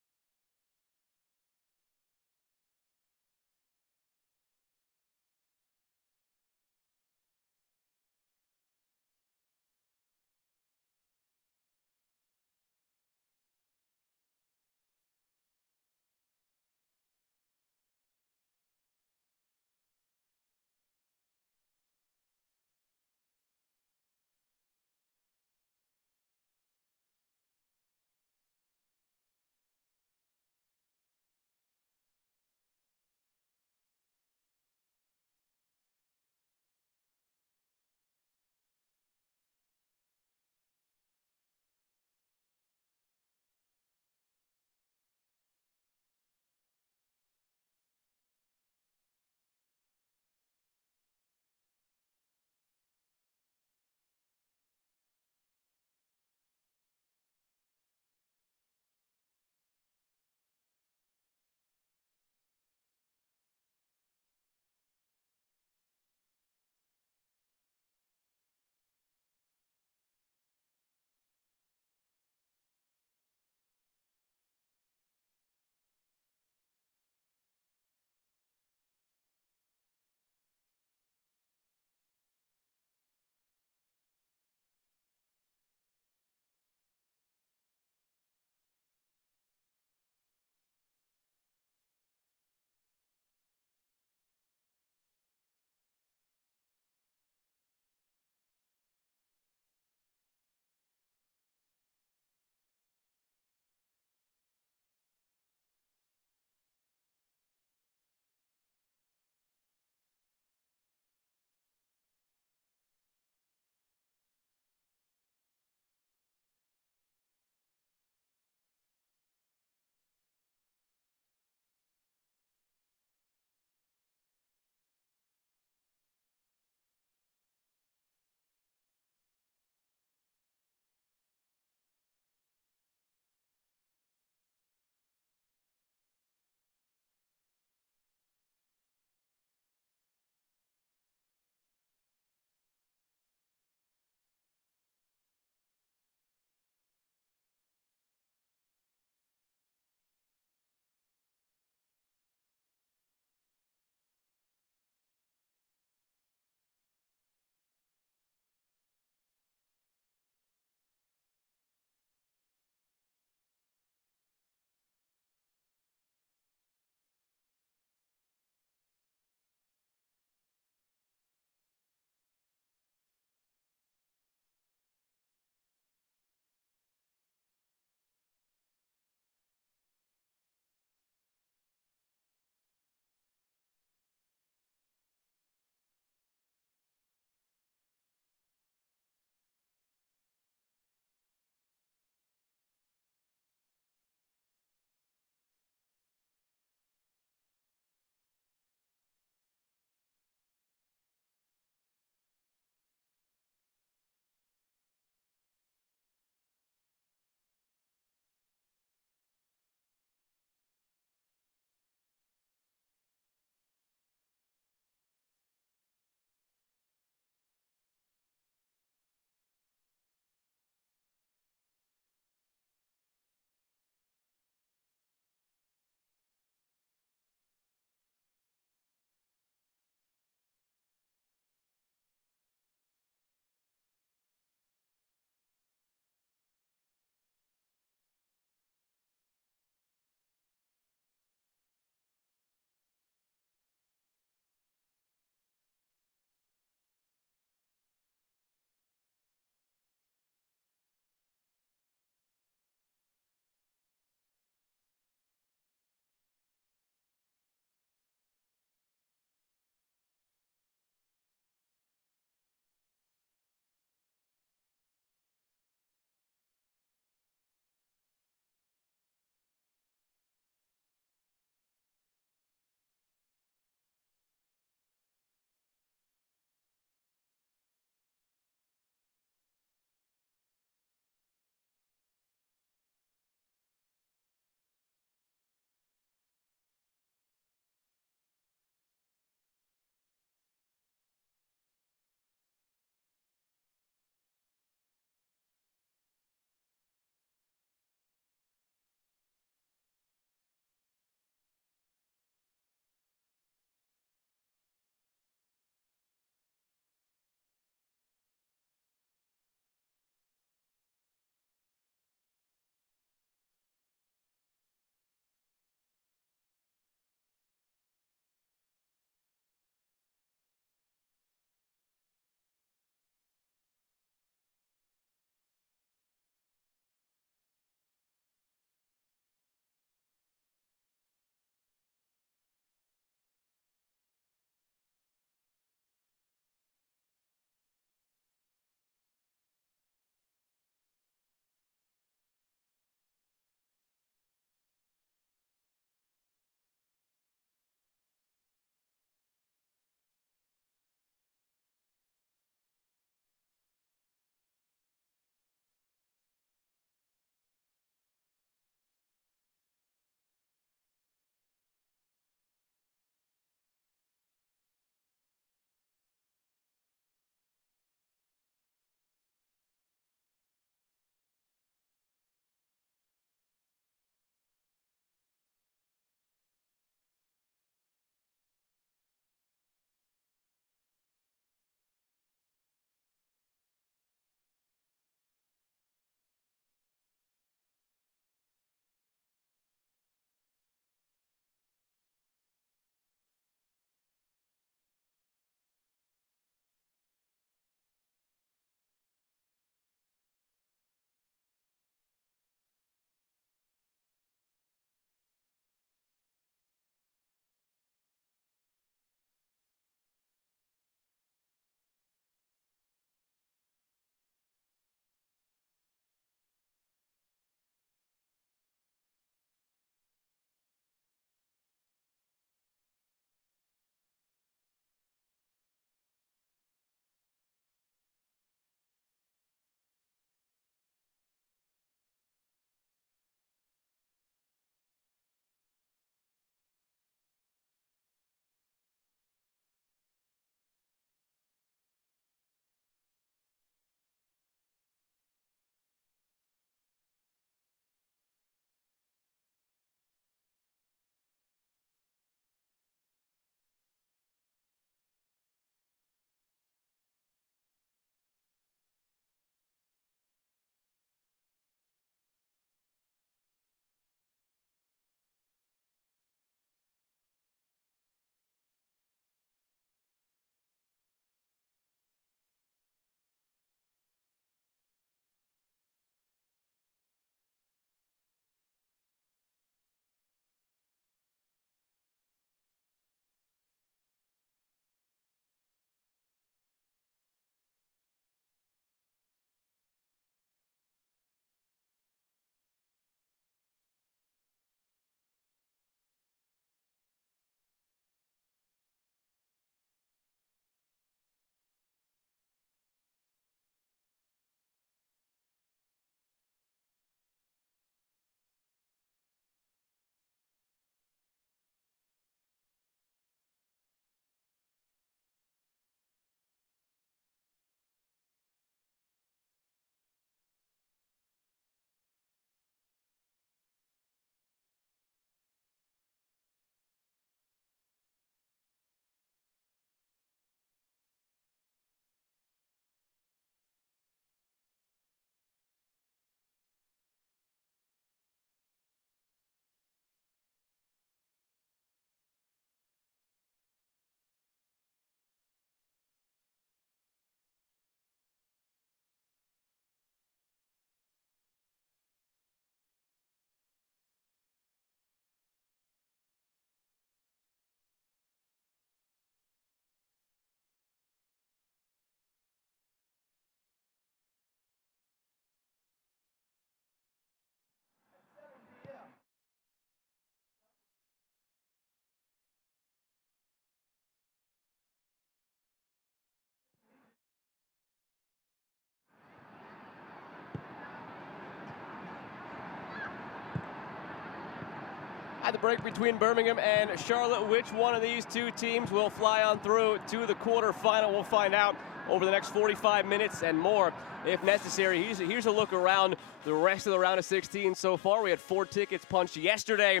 tie the break between Birmingham and Charlotte. Which one of these two teams will fly on through to the quarterfinal? We'll find out over the next 45 minutes and more if necessary. Here's a look around the rest of the round of 16 so far. We had 4 tickets punched yesterday.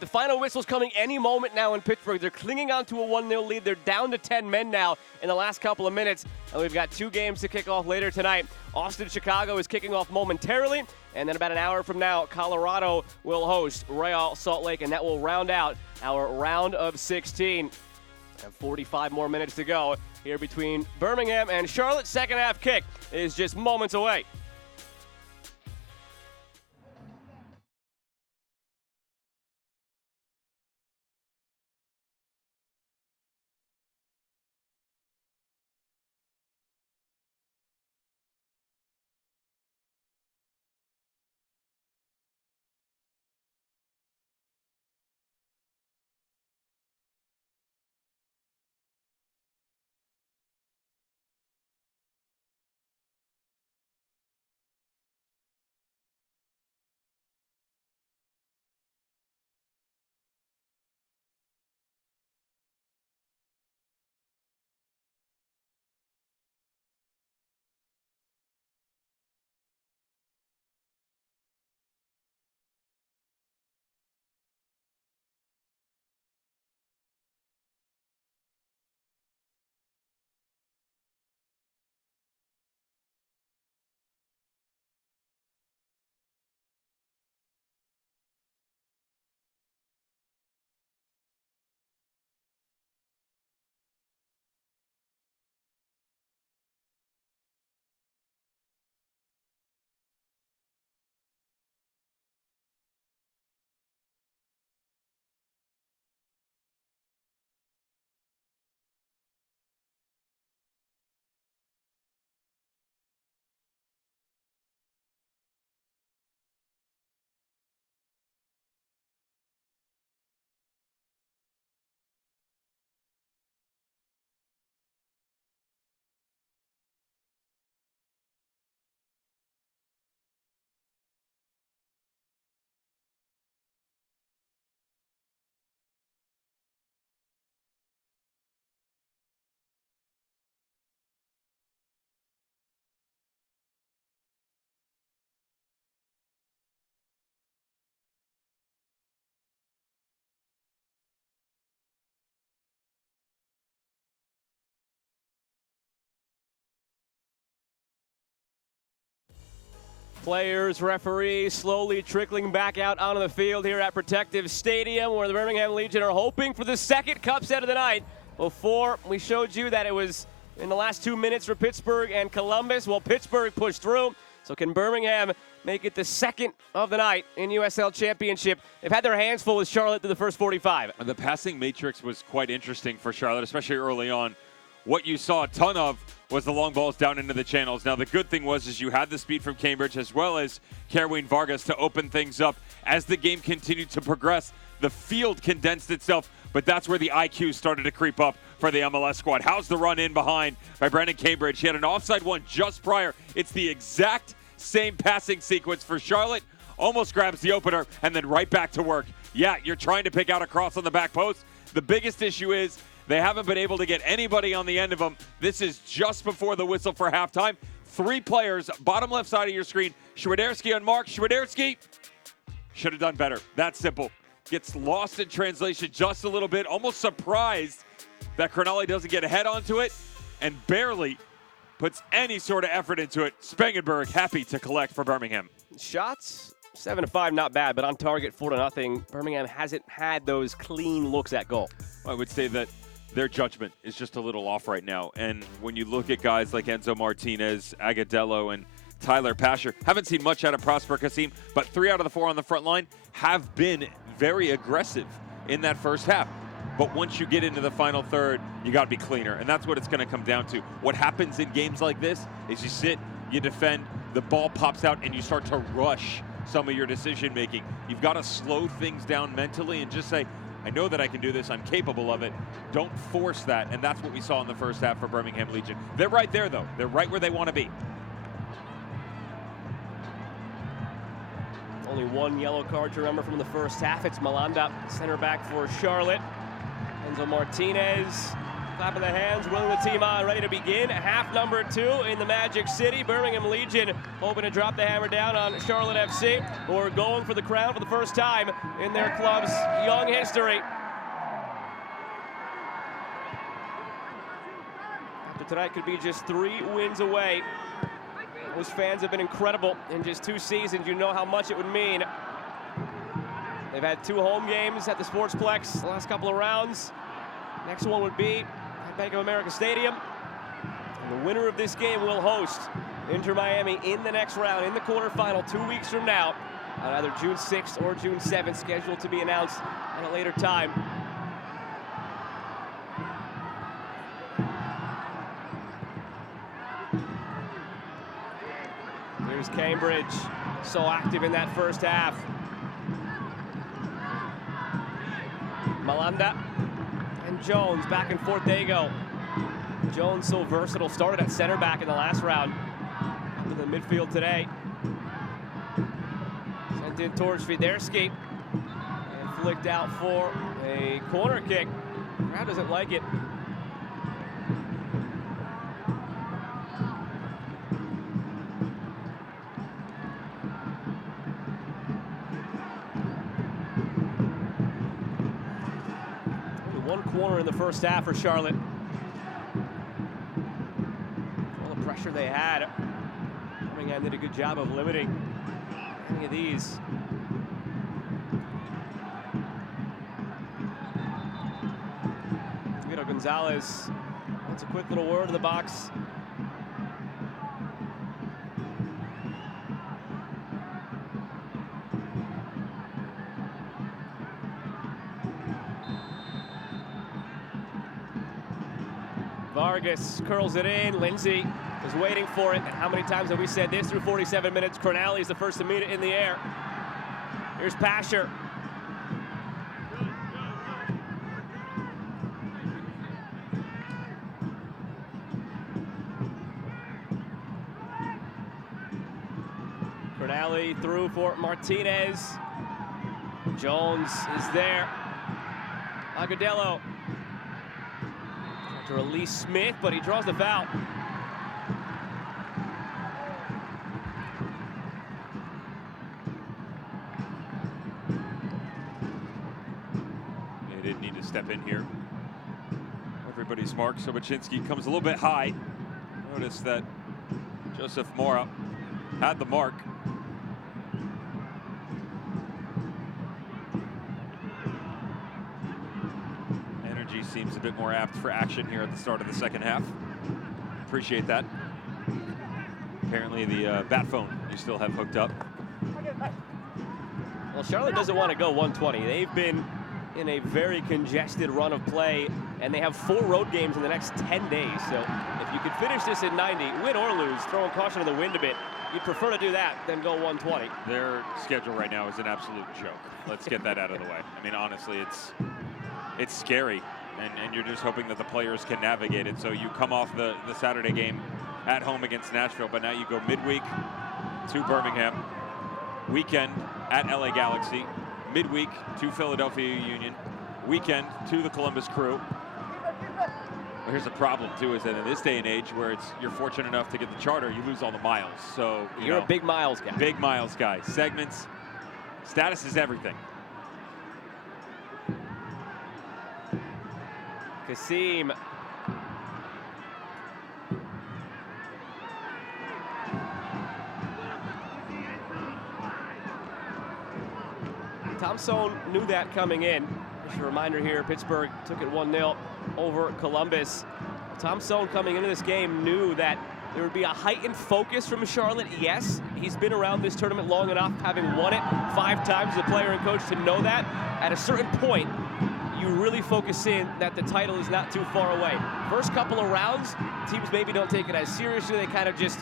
The final whistle's coming any moment now in Pittsburgh. They're clinging on to a 1-0 lead. They're down to 10 men now in the last couple of minutes. And we've got 2 games to kick off later tonight. Austin, Chicago is kicking off momentarily. And then about an hour from now, Colorado will host Real Salt Lake. And that will round out our round of 16. And 45 more minutes to go here between Birmingham and Charlotte. Second half kick is just moments away. Players, referees slowly trickling back out onto the field here at Protective Stadium, where the Birmingham Legion are hoping for the second cup set of the night. Before, we showed you that it was in the last 2 minutes for Pittsburgh and Columbus. Well, Pittsburgh pushed through. So can Birmingham make it the second of the night in USL Championship? They've had their hands full with Charlotte through the first 45. The passing matrix was quite interesting for Charlotte, especially early on. What you saw a ton of was the long balls down into the channels. Now, the good thing was you had the speed from Cambridge as well as Kerwin Vargas to open things up. As the game continued to progress, the field condensed itself, but that's where the IQ started to creep up for the MLS squad. How's the run in behind by Brandon Cambridge? He had an offside one just prior. It's the exact same passing sequence for Charlotte. Almost grabs the opener and then right back to work. Yeah, you're trying to pick out a cross on the back post. The biggest issue is they haven't been able to get anybody on the end of them. This is just before the whistle for halftime. 3 players, bottom left side of your screen. Świderski on mark. Świderski should have done better. That's simple. Gets lost in translation just a little bit. Almost surprised that Crognale doesn't get a head onto it and barely puts any sort of effort into it. Spangenberg happy to collect for Birmingham. Shots, 7-5, not bad, but on target, 4-0. Birmingham hasn't had those clean looks at goal. I would say that their judgment is just a little off right now. And when you look at guys like Enzo Martinez, Agadello, and Tyler Pasher, haven't seen much out of Prosper Kasim, but 3 out of the 4 on the front line have been very aggressive in that first half. But once you get into the final third, you got to be cleaner. And that's what it's going to come down to. What happens in games like this is you sit, you defend, the ball pops out, and you start to rush some of your decision making. You've got to slow things down mentally and just say, I know that I can do this. I'm capable of it. Don't force that. And that's what we saw in the first half for Birmingham Legion. They're right there, though. They're right where they want to be. Well, Only one yellow card to remember from the first half. It's Malanda, center back for Charlotte. Enzo Martinez, clapping the hands, willing the team on, ready to begin. Half number 2 in the Magic City. Birmingham Legion hoping to drop the hammer down on Charlotte FC, who are going for the crown for the first time in their club's young history. After tonight could be just 3 wins away. Those fans have been incredible in just 2 seasons. You know how much it would mean. They've had 2 home games at the Sportsplex the last couple of rounds. Next one would be at Bank of America Stadium. And the winner of this game will host Inter Miami in the next round, in the quarterfinal 2 weeks from now, on either June 6th or June 7th, scheduled to be announced at a later time. Here's Cambridge, so active in that first half. Malanda and Jones, back and forth they go. Jones so versatile, started at center back in the last round. Up in the midfield today. Sent in towards Fiderski. And flicked out for a corner kick. Crowd doesn't like it. One corner in the first half for Charlotte. All the pressure they had. Birmingham did a good job of limiting any of these. Guido Gonzalez wants a quick little word in the box. Vargas curls it in. Lindsay was waiting for it. And how many times have we said this through 47 minutes? Cornally is the first to meet it in the air. Here's Pasher. Cornally through for Martinez. Jones is there. Agudelo to release Smith, but he draws the foul. They didn't need to step in here. Everybody's mark. Sobochinski comes a little bit high. Notice that Joseph Mora had the mark. Seems a bit more apt for action here at the start of the second half. Appreciate that. Apparently the bat phone you still have hooked up. Well, Charlotte doesn't want to go 120. They've been in a very congested run of play, and they have 4 road games in the next 10 days. So if you could finish this in 90, win or lose, throwing caution to the wind a bit, you'd prefer to do that than go 120. Their schedule right now is an absolute joke. Let's get that out of the way. I mean, honestly, it's scary. And you're just hoping that the players can navigate it. So you come off the Saturday game at home against Nashville, but now you go midweek to Birmingham, weekend at LA Galaxy, midweek to Philadelphia Union, weekend to the Columbus Crew. Well, here's the problem too, is that in this day and age where you're fortunate enough to get the charter, you lose all the miles. So you're a big miles guy. Big miles guy. Segments, status is everything. Kasim. Thompson knew that coming in. Just a reminder here, Pittsburgh took it 1-0 over Columbus. Thompson coming into this game knew that there would be a heightened focus from Charlotte. Yes, he's been around this tournament long enough, having won it 5 times as a player and coach, to know that at a certain point, you really focus in that the title is not too far away. First couple of rounds, teams maybe don't take it as seriously. They kind of just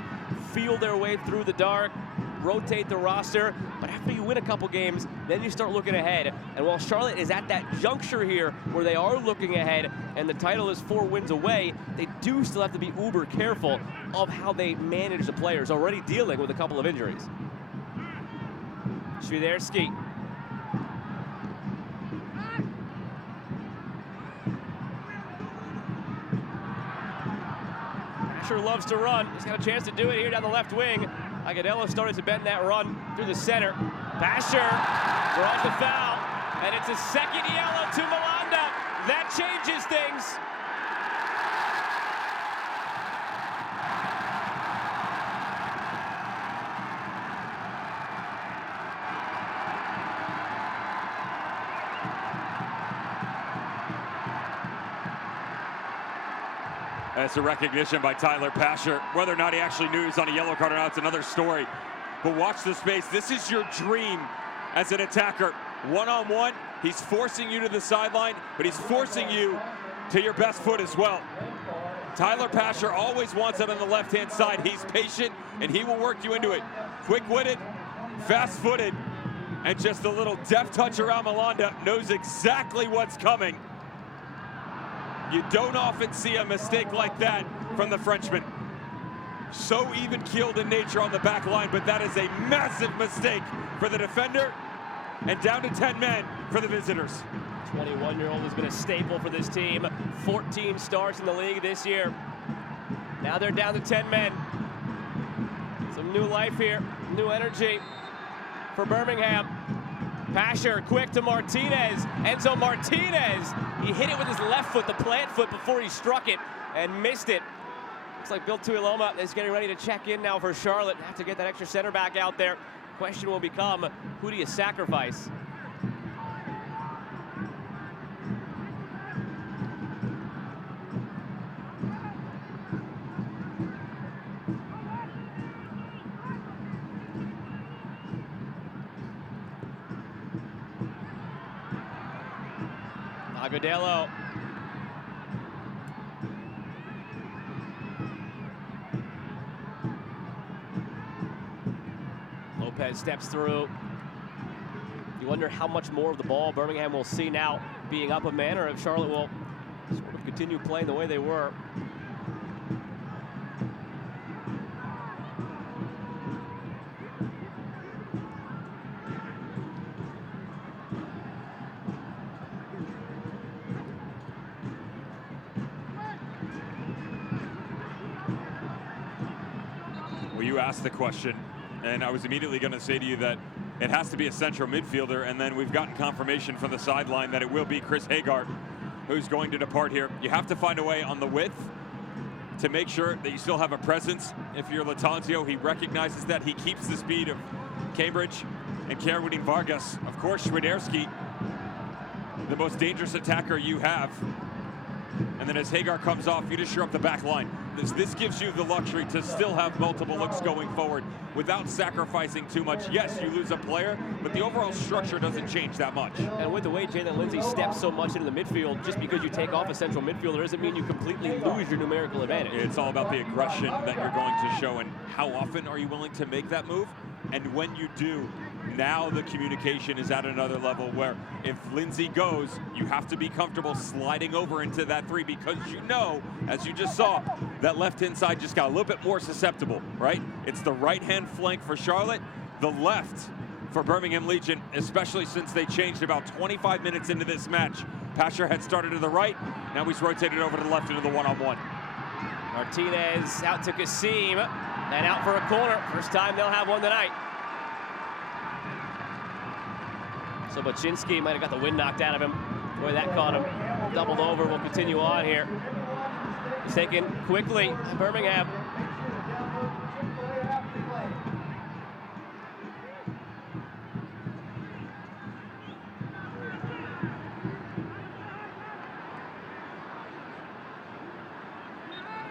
feel their way through the dark, rotate the roster. But after you win a couple games, then you start looking ahead. And while Charlotte is at that juncture here where they are looking ahead and the title is 4 wins away, they do still have to be uber careful of how they manage the players, already dealing with a couple of injuries. Swiderski. Pasher loves to run. He's got a chance to do it here down the left wing. Agudelo started to bend that run through the center. Pasher draws the foul, and it's a second yellow to Malanda. That changes things. That's a recognition by Tyler Pasher. Whether or not he actually knew he was on a yellow card or not, it's another story. But watch the space. This is your dream as an attacker. One-on-one, he's forcing you to the sideline, but he's forcing you to your best foot as well. Tyler Pasher always wants it on the left-hand side. He's patient, and he will work you into it. Quick-witted, fast-footed, and just a little deft touch around Malanda. Knows exactly what's coming. You don't often see a mistake like that from the Frenchman. So even-keeled in nature on the back line, but that is a massive mistake for the defender, and down to 10 men for the visitors. 21-year-old has been a staple for this team. 14 starts in the league this year. Now they're down to 10 men. Some new life here, new energy for Birmingham. Pasher quick to Martinez. Enzo Martinez. He hit it with his left foot, the plant foot, before he struck it and missed it. Looks like Bill Tuiloma is getting ready to check in now for Charlotte. Have to get that extra center back out there. Question will become, who do you sacrifice? Agudelo. Lopez steps through. You wonder how much more of the ball Birmingham will see now being up a man, or if Charlotte will sort of continue playing the way they were. Well, you asked the question, and I was immediately going to say to you that it has to be a central midfielder, and then we've gotten confirmation from the sideline that it will be Chris Hagar who's going to depart here. You have to find a way on the width to make sure that you still have a presence. If you're Latanzio, he recognizes that. He keeps the speed of Cambridge and Kerwin Vargas. Of course, Swiderski, the most dangerous attacker you have. And then as Hagar comes off, you just shore up the back line. This gives you the luxury to still have multiple looks going forward without sacrificing too much. Yes, you lose a player, but the overall structure doesn't change that much. And with the way Jalen Lindsey steps so much into the midfield, just because you take off a central midfielder doesn't mean you completely lose your numerical advantage. It's all about the aggression that you're going to show, and how often are you willing to make that move? And when you do, now the communication is at another level where if Lindsey goes, you have to be comfortable sliding over into that three, because you know, as you just saw, that left-hand side just got a little bit more susceptible, right? It's the right-hand flank for Charlotte, the left for Birmingham Legion, especially since they changed about 25 minutes into this match. Pasher had started to the right, now he's rotated over to the left into the one-on-one. Martinez out to Kasim, and out for a corner. First time they'll have one tonight. So Baczynski might have got the wind knocked out of him. Boy, that caught him. Doubled over, we'll continue on here. It's taken quickly, Birmingham.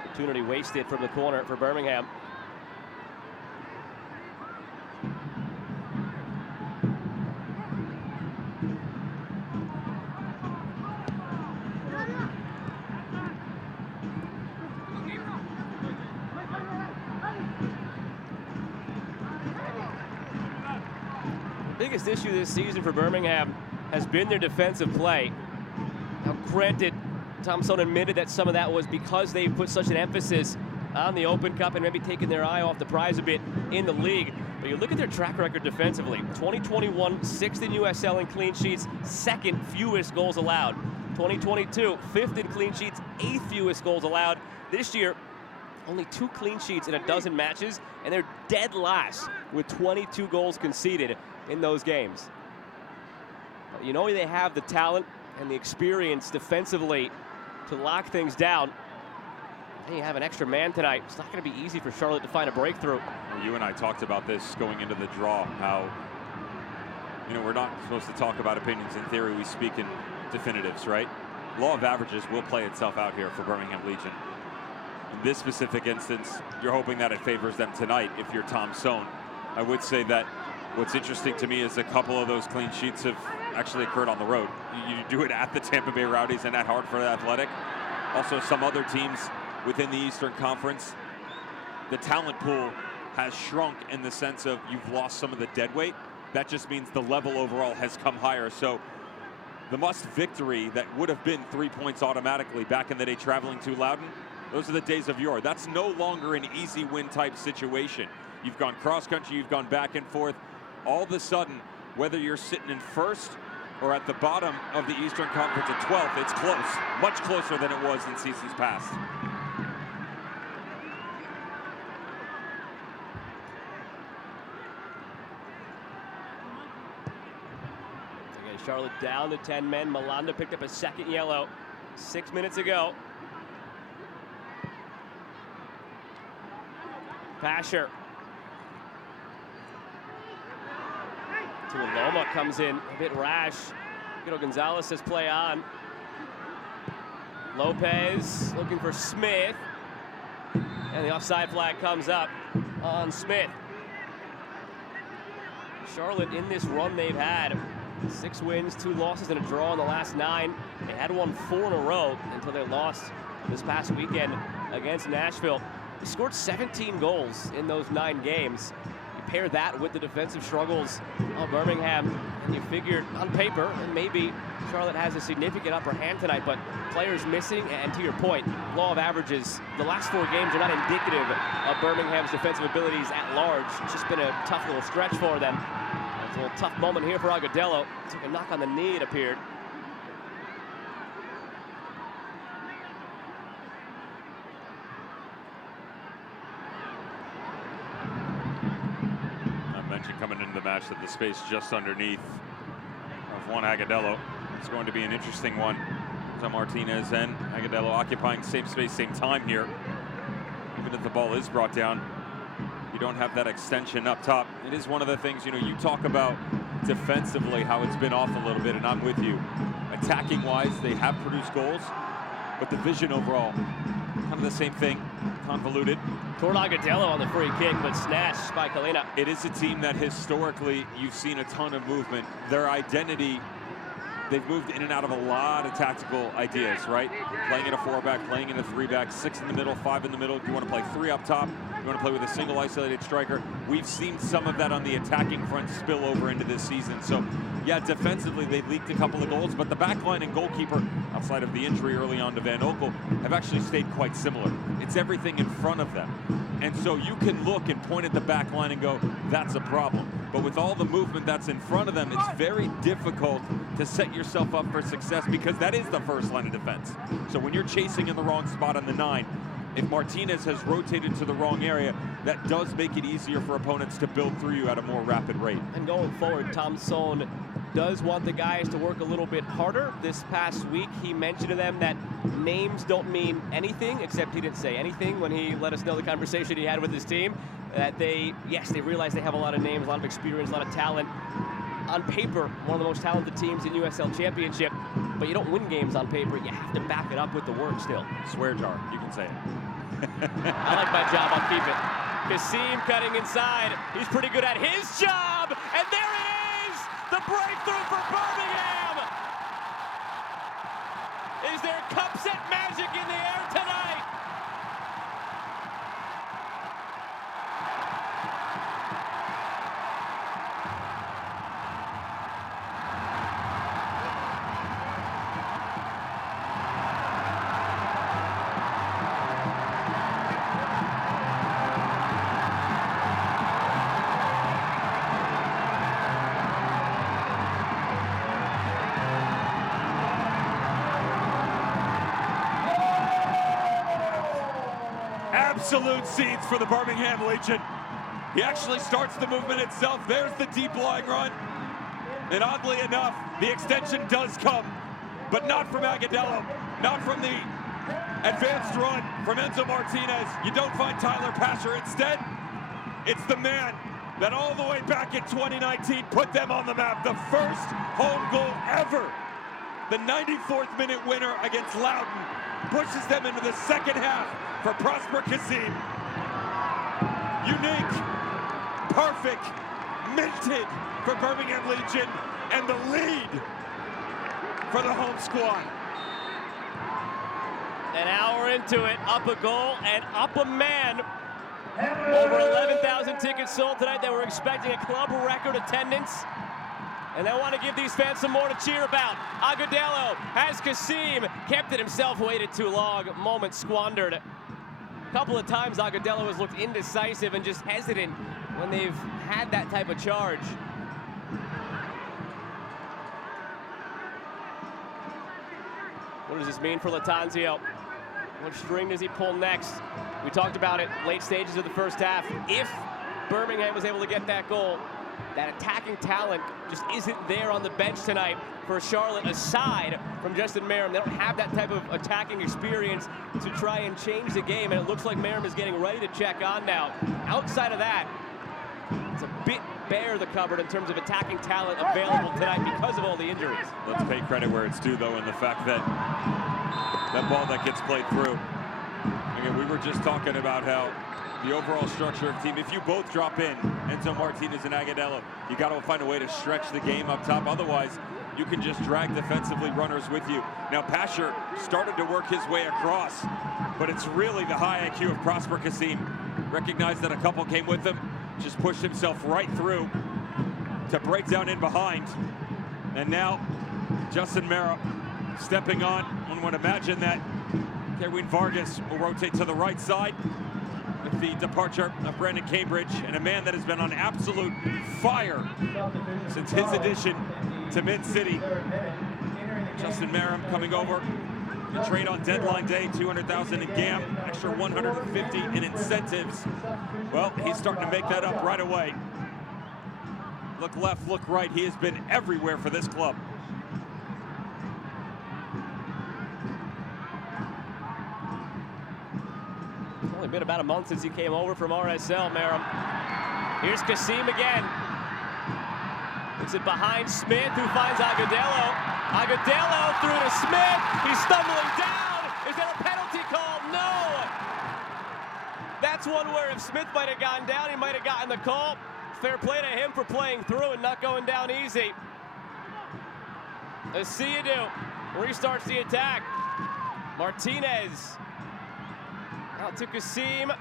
Opportunity wasted from the corner for Birmingham. Biggest issue this season for Birmingham has been their defensive play. Now, granted, Thompson admitted that some of that was because they've put such an emphasis on the Open Cup and maybe taken their eye off the prize a bit in the league. But you look at their track record defensively. 2021, 6th in USL in clean sheets, 2nd fewest goals allowed. 2022, 5th in clean sheets, 8th fewest goals allowed. This year, only 2 clean sheets in a dozen matches, and they're dead last with 22 goals conceded in those games. But you know they have the talent and the experience defensively to lock things down. And you have an extra man tonight. It's not going to be easy for Charlotte to find a breakthrough. Well, you and I talked about this going into the draw, how, we're not supposed to talk about opinions. In theory, we speak in definitives, right? Law of averages will play itself out here for Birmingham Legion. In this specific instance, you're hoping that it favors them tonight if you're Tom Sohn. I would say that what's interesting to me is a couple of those clean sheets have actually occurred on the road. You do it at the Tampa Bay Rowdies and at Hartford Athletic. Also, some other teams within the Eastern Conference, the talent pool has shrunk in the sense of you've lost some of the dead weight. That just means the level overall has come higher. So the must victory that would have been 3 points automatically back in the day traveling to Loudoun, those are the days of yore. That's no longer an easy win type situation. You've gone cross country, you've gone back and forth. All of a sudden, whether you're sitting in first or at the bottom of the Eastern Conference at 12th, it's close, much closer than it was in seasons past. Charlotte down to 10 men. Malanda picked up a 2nd yellow 6 minutes ago. Pasher. Tuiloma comes in a bit rash. Guido Gonzalez says play on. Lopez looking for Smith. And the offside flag comes up on Smith. Charlotte in this run they've had. 6 wins, 2 losses, and a draw in the last 9. They had won 4 in a row until they lost this past weekend against Nashville. They scored 17 goals in those 9 games. You pair that with the defensive struggles of Birmingham, and you figured on paper, and maybe Charlotte has a significant upper hand tonight, but players missing, and to your point, law of averages, the last 4 games are not indicative of Birmingham's defensive abilities at large. It's just been a tough little stretch for them. A little tough moment here for Agudelo. Took a knock on the knee, it appeared. I mentioned coming into the match that the space just underneath of one Agudelo is going to be an interesting one. So Martinez and Agudelo occupying same space, same time here. Even if the ball is brought down, you don't have that extension up top. It is one of the things, you talk about defensively how it's been off a little bit, and I'm with you. Attacking wise, they have produced goals, but the vision overall, kind of the same thing, convoluted. Toward Agudelo on the free kick, but snatched by Kalina. It is a team that historically you've seen a ton of movement. Their identity, they've moved in and out of a lot of tactical ideas, right? Playing in a 4-back, playing in a 3-back, 6 in the middle, 5 in the middle. Do you want to play 3 up top? You want to play with a single isolated striker? We've seen some of that on the attacking front spill over into this season. So, yeah, defensively they leaked a couple of goals, but the back line and goalkeeper, outside of the injury early on to Van Oekel, have actually stayed quite similar. It's everything in front of them. And so you can look and point at the back line and go, that's a problem. But with all the movement that's in front of them, it's very difficult to set yourself up for success because that is the first line of defense. So when you're chasing in the wrong spot on the 9, if Martinez has rotated to the wrong area, that does make it easier for opponents to build through you at a more rapid rate. And going forward, Tom Sohn does want the guys to work a little bit harder. This past week, he mentioned to them that names don't mean anything, except he didn't say anything when he let us know the conversation he had with his team. That they realize they have a lot of names, a lot of experience, a lot of talent. On paper, one of the most talented teams in USL Championship, but you don't win games on paper. You have to back it up with the work still. Swear jar, you can say it. I like my job, I'll keep it. Kasim cutting inside. He's pretty good at his job, and there it is! The breakthrough for Birmingham! Is there cup set magic in the air tonight? absolute seeds for the Birmingham Legion. He actually starts the movement itself. There's the deep lying run. And oddly enough, the extension does come, but not from Agudelo, not from the advanced run from Enzo Martinez. You don't find Tyler Pasher. Instead, it's the man that all the way back in 2019 put them on the map. The first home goal ever. The 94th minute winner against Loudoun pushes them into the second half for Prosper Kasim. Unique, perfect, minted for Birmingham Legion, and the lead for the home squad. An hour into it, up a goal and up a man. Over 11,000 tickets sold tonight. They were expecting a club record attendance. And they want to give these fans some more to cheer about. Agudelo has Kasim. Kept it himself, waited too long. Moment squandered. A couple of times Agudelo has looked indecisive and just hesitant when they've had that type of charge. What does this mean for Lattanzio? What string does he pull next? We talked about it late stages of the first half. If Birmingham was able to get that goal, that attacking talent just isn't there on the bench tonight for Charlotte, aside from Justin Merrim. They don't have that type of attacking experience to try and change the game, and it looks like Merrim is getting ready to check on now. Outside of that, it's a bit bare, the cupboard, in terms of attacking talent available tonight because of all the injuries. Let's pay credit where it's due, though, in the fact that that ball that gets played through. Again, we were just talking about how the overall structure of team, if you both drop in, Enzo Martinez and Agudelo, you got to find a way to stretch the game up top. Otherwise, you can just drag defensively runners with you. Now, Pasher started to work his way across, but it's really the high IQ of Prosper Kasim. Recognized that a couple came with him, just pushed himself right through to break down in behind. And now, Justin Merrim stepping on. One would imagine that Kerwin Vargas will rotate to the right side with the departure of Brandon Cambridge, and a man that has been on absolute fire since his addition to Mid-City. Justin Merrim coming over to trade on deadline day, $200,000 in GAM, extra $150 in incentives. Well, he's starting to make that up right away. Look left, look right. He has been everywhere for this club. Only been about a month since he came over from RSL, Merrim. Here's Kasim again. Puts it behind Smith, who finds Agudelo. Agudelo through to Smith. He's stumbling down. Is there a penalty call? No. That's one where if Smith might have gone down, he might have gotten the call. Fair play to him for playing through and not going down easy. Asiadu restarts the attack. Martinez out to Kasim.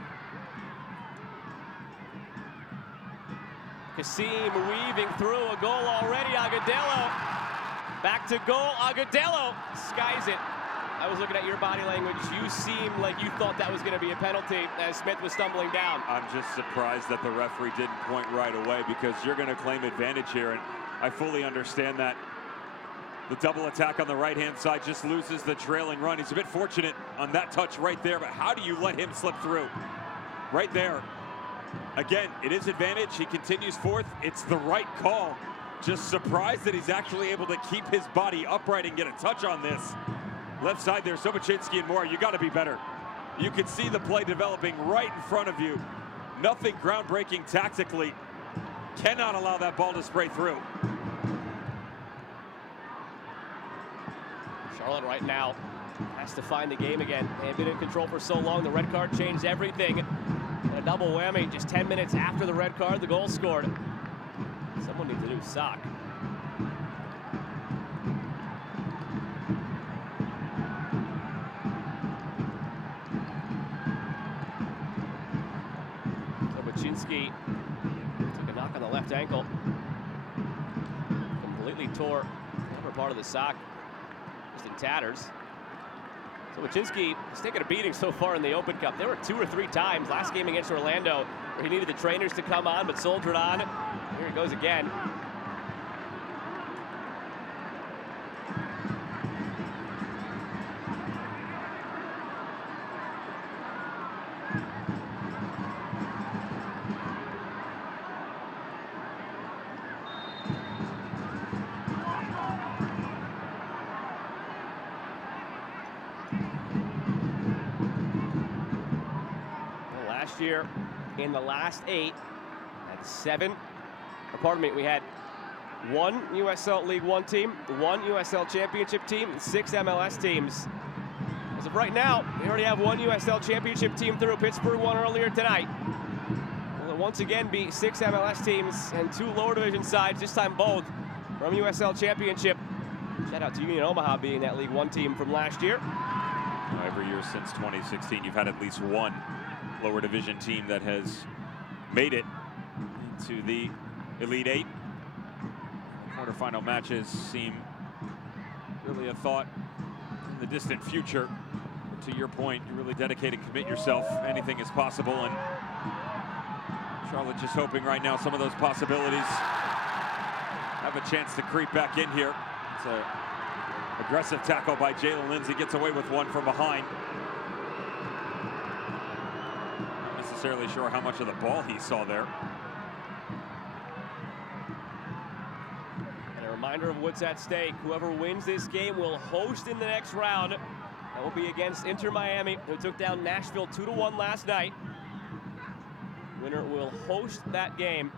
Kasim weaving through a goal already. Agudelo back to goal. Agudelo skies it. I was looking at your body language. You seemed like you thought that was going to be a penalty as Smith was stumbling down. I'm just surprised that the referee didn't point right away, because you're going to claim advantage here, and I fully understand that. The double attack on the right-hand side just loses the trailing run. He's a bit fortunate on that touch right there, but how do you let him slip through? Right there. Again, it is advantage. He continues forth. It's the right call. Just surprised that he's actually able to keep his body upright and get a touch on this. Left side there, Sobochinski and Moore, you got to be better. You can see the play developing right in front of you. Nothing groundbreaking tactically. Cannot allow that ball to spray through. Charlotte right now has to find the game again. They have been in control for so long. The red card changed everything. And a double whammy just 10 minutes after the red card, the goal scored. Someone needs a new sock. Sobochinski took a knock on the left ankle. Completely tore the upper part of the sock. Just in tatters. Sobochinski has taken a beating so far in the Open Cup. There were 2 or 3 times last game against Orlando where he needed the trainers to come on, but soldiered on. Here he goes again. Last year, in the last 8, we had 1 USL League One team, 1 USL Championship team, and 6 MLS teams. As of right now, we already have 1 USL Championship team through. Pittsburgh won earlier tonight. Will once again be 6 MLS teams and 2 lower division sides, this time both from USL Championship. Shout out to Union Omaha being that League One team from last year. Every year since 2016, you've had at least one lower division team that has made it into the Elite Eight. Quarterfinal matches seem really a thought in the distant future. To your point, you really dedicate and commit yourself. Anything is possible, and Charlotte just hoping right now some of those possibilities have a chance to creep back in here. It's an aggressive tackle by Jalen Lindsay, gets away with one from behind. Not necessarily sure how much of the ball he saw there. Reminder of what's at stake. Whoever wins this game will host in the next round. That will be against Inter Miami, who took down Nashville 2-1 last night. Winner will host that game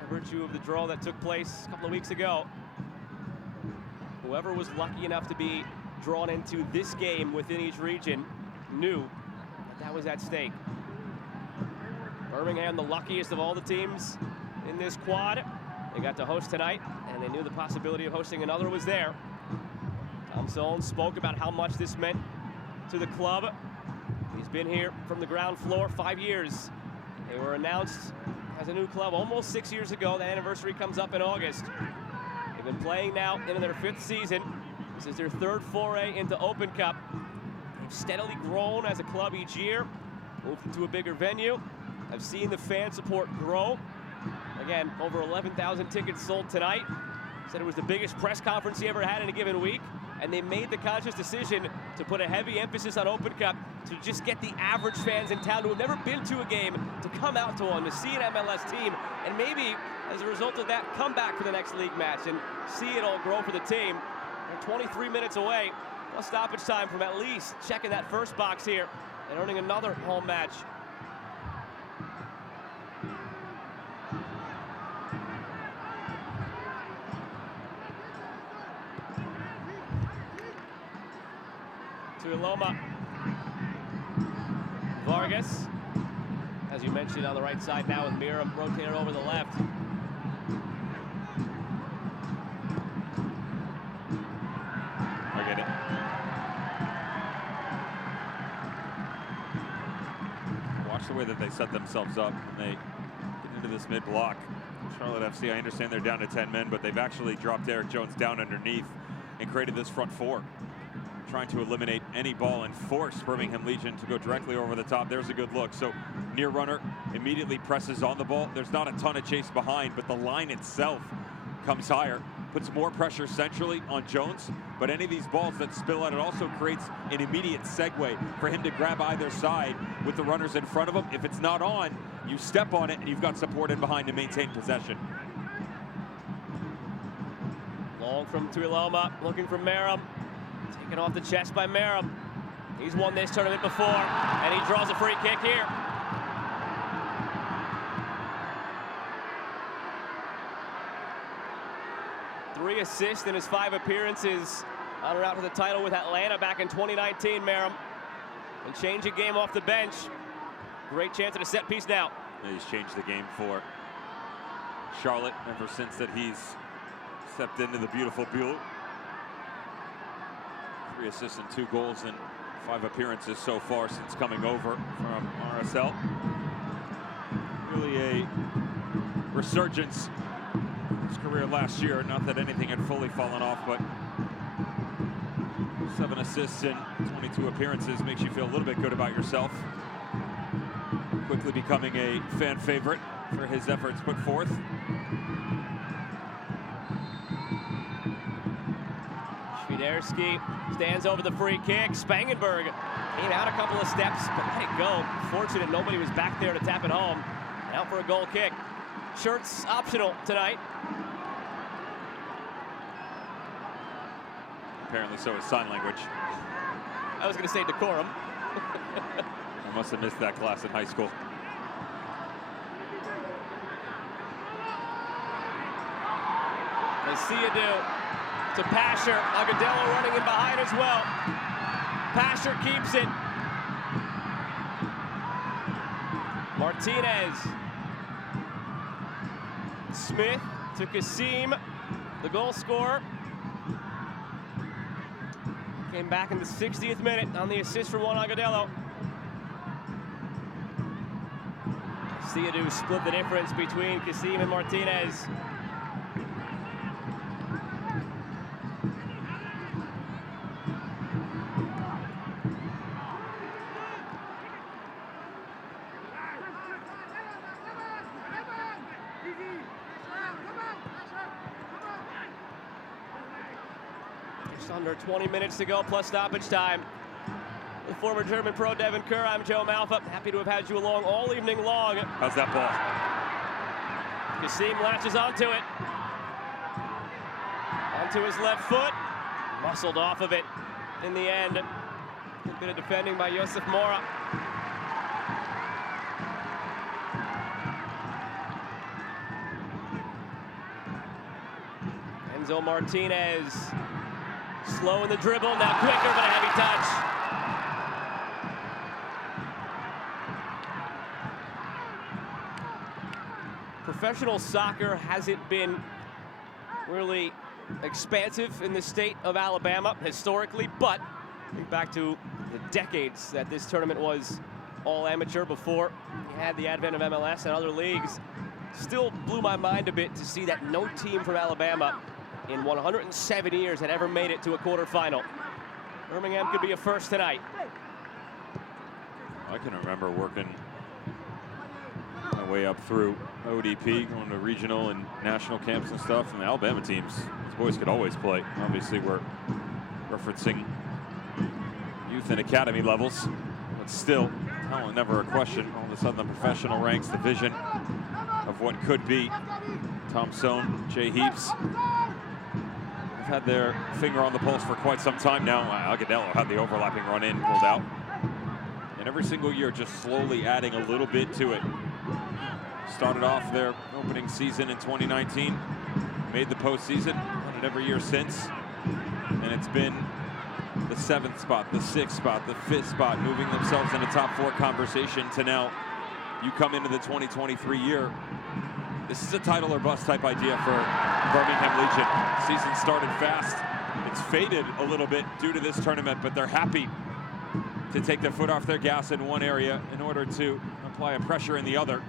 by virtue of the draw that took place a couple of weeks ago. Whoever was lucky enough to be drawn into this game within each region knew that was at stake. Birmingham, the luckiest of all the teams in this quad. They got to host tonight, and they knew the possibility of hosting another was there. Tom Solon spoke about how much this meant to the club. He's been here from the ground floor 5 years. They were announced as a new club almost 6 years ago. That anniversary comes up in August. They've been playing now into their 5th season. This is their 3rd foray into Open Cup. They've steadily grown as a club each year, moved into a bigger venue. I've seen the fan support grow. Again, over 11,000 tickets sold tonight. Said it was the biggest press conference he ever had in a given week. And they made the conscious decision to put a heavy emphasis on Open Cup to just get the average fans in town who have never been to a game to come out to one, to see an MLS team, and maybe as a result of that, come back for the next league match and see it all grow for the team. They're 23 minutes away, plus stoppage time from at least checking that first box here and earning another home match. Loma. Vargas, as you mentioned, on the right side now with Miram rotated over the left. I get it. Watch the way that they set themselves up when they get into this mid-block. Charlotte FC, I understand they're down to 10 men, but they've actually dropped Eric Jones down underneath and created this front four, trying to eliminate any ball and force Birmingham Legion to go directly over the top. There's a good look. So near runner immediately presses on the ball. There's not a ton of chase behind, but the line itself comes higher, puts more pressure centrally on Jones. But any of these balls that spill out, it also creates an immediate segue for him to grab either side with the runners in front of him. If it's not on, you step on it and you've got support in behind to maintain possession. Long from Tuiloma, looking for Miram. Taken off the chest by Miram. He's won this tournament before, and he draws a free kick here. Three assists in his 5 appearances on route to the title with Atlanta back in 2019, Miram. And change a game off the bench. Great chance at a set piece now. He's changed the game for Charlotte ever since that he's stepped into the beautiful Buell. 3 assists and 2 goals in 5 appearances so far since coming over from RSL. Really a resurgence in his career last year. Not that anything had fully fallen off, but 7 assists in 22 appearances makes you feel a little bit good about yourself. Quickly becoming a fan favorite for his efforts put forth. Winiarski stands over the free kick. Spangenberg came out a couple of steps, but let it go. Fortunate nobody was back there to tap it home. Out for a goal kick. Shirts optional tonight. Apparently so is sign language. I was going to say decorum. I must have missed that class in high school. Siadu to Pasher. Agudelo running in behind as well. Pasher keeps it. Martinez. Smith to Kasim, the goal scorer. Came back in the 60th minute on the assist from Juan Agudelo. Siadu split the difference between Kasim and Martinez. Just under 20 minutes to go, plus stoppage time. With former German pro Devin Kerr, I'm Joe Malfa. Happy to have had you along all evening long. How's that ball? Kasim latches onto it. Onto his left foot. Muscled off of it in the end. A bit of defending by Josef Mora. Enzo Martinez. Slow in the dribble, now quicker, but a heavy touch. Professional soccer hasn't been really expansive in the state of Alabama historically, but think back to the decades that this tournament was all amateur before you had the advent of MLS and other leagues. Still blew my mind a bit to see that no team from Alabama in 107 years had ever made it to a quarterfinal. Birmingham could be a first tonight. I can remember working my way up through ODP, going to regional and national camps and stuff, and the Alabama teams, these boys could always play. Obviously, we're referencing youth and academy levels, but still, talent never a question. All of a sudden, the professional ranks, the vision of what could be. Tom Sohn, Jay Heaps, have had their finger on the pulse for quite some time now. Agudelo had the overlapping run in, pulled out. And every single year just slowly adding a little bit to it. Started off their opening season in 2019, made the postseason, won it every year since. And it's been the 7th spot, the 6th spot, the 5th spot, moving themselves in a top 4 conversation to now you come into the 2023 year. This is a title or bust type idea for Birmingham Legion. Season started fast. It's faded a little bit due to this tournament, but they're happy to take their foot off their gas in one area in order to apply a pressure in the other.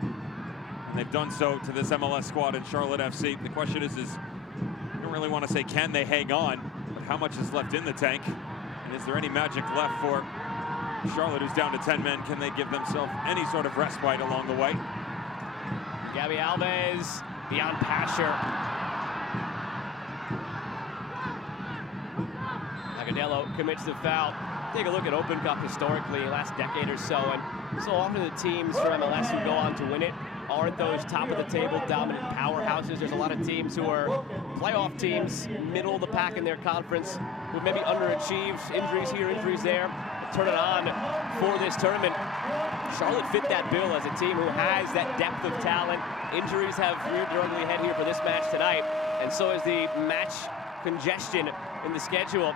And they've done so to this MLS squad in Charlotte FC. The question is I don't really want to say can they hang on, but how much is left in the tank? And is there any magic left for Charlotte, who's down to 10 men? Can they give themselves any sort of respite along the way? Gabby Alves beyond Pasher. Agudelo commits the foul. Take a look at Open Cup historically, last decade or so, and so often the teams from MLS who go on to win it aren't those top of the table dominant powerhouses. There's a lot of teams who are playoff teams, middle of the pack in their conference, who maybe underachieved, injuries here, injuries there, turn it on for this tournament. Charlotte fit that bill as a team who has that depth of talent. Injuries have reared their ugly head here for this match tonight, and so is the match congestion in the schedule.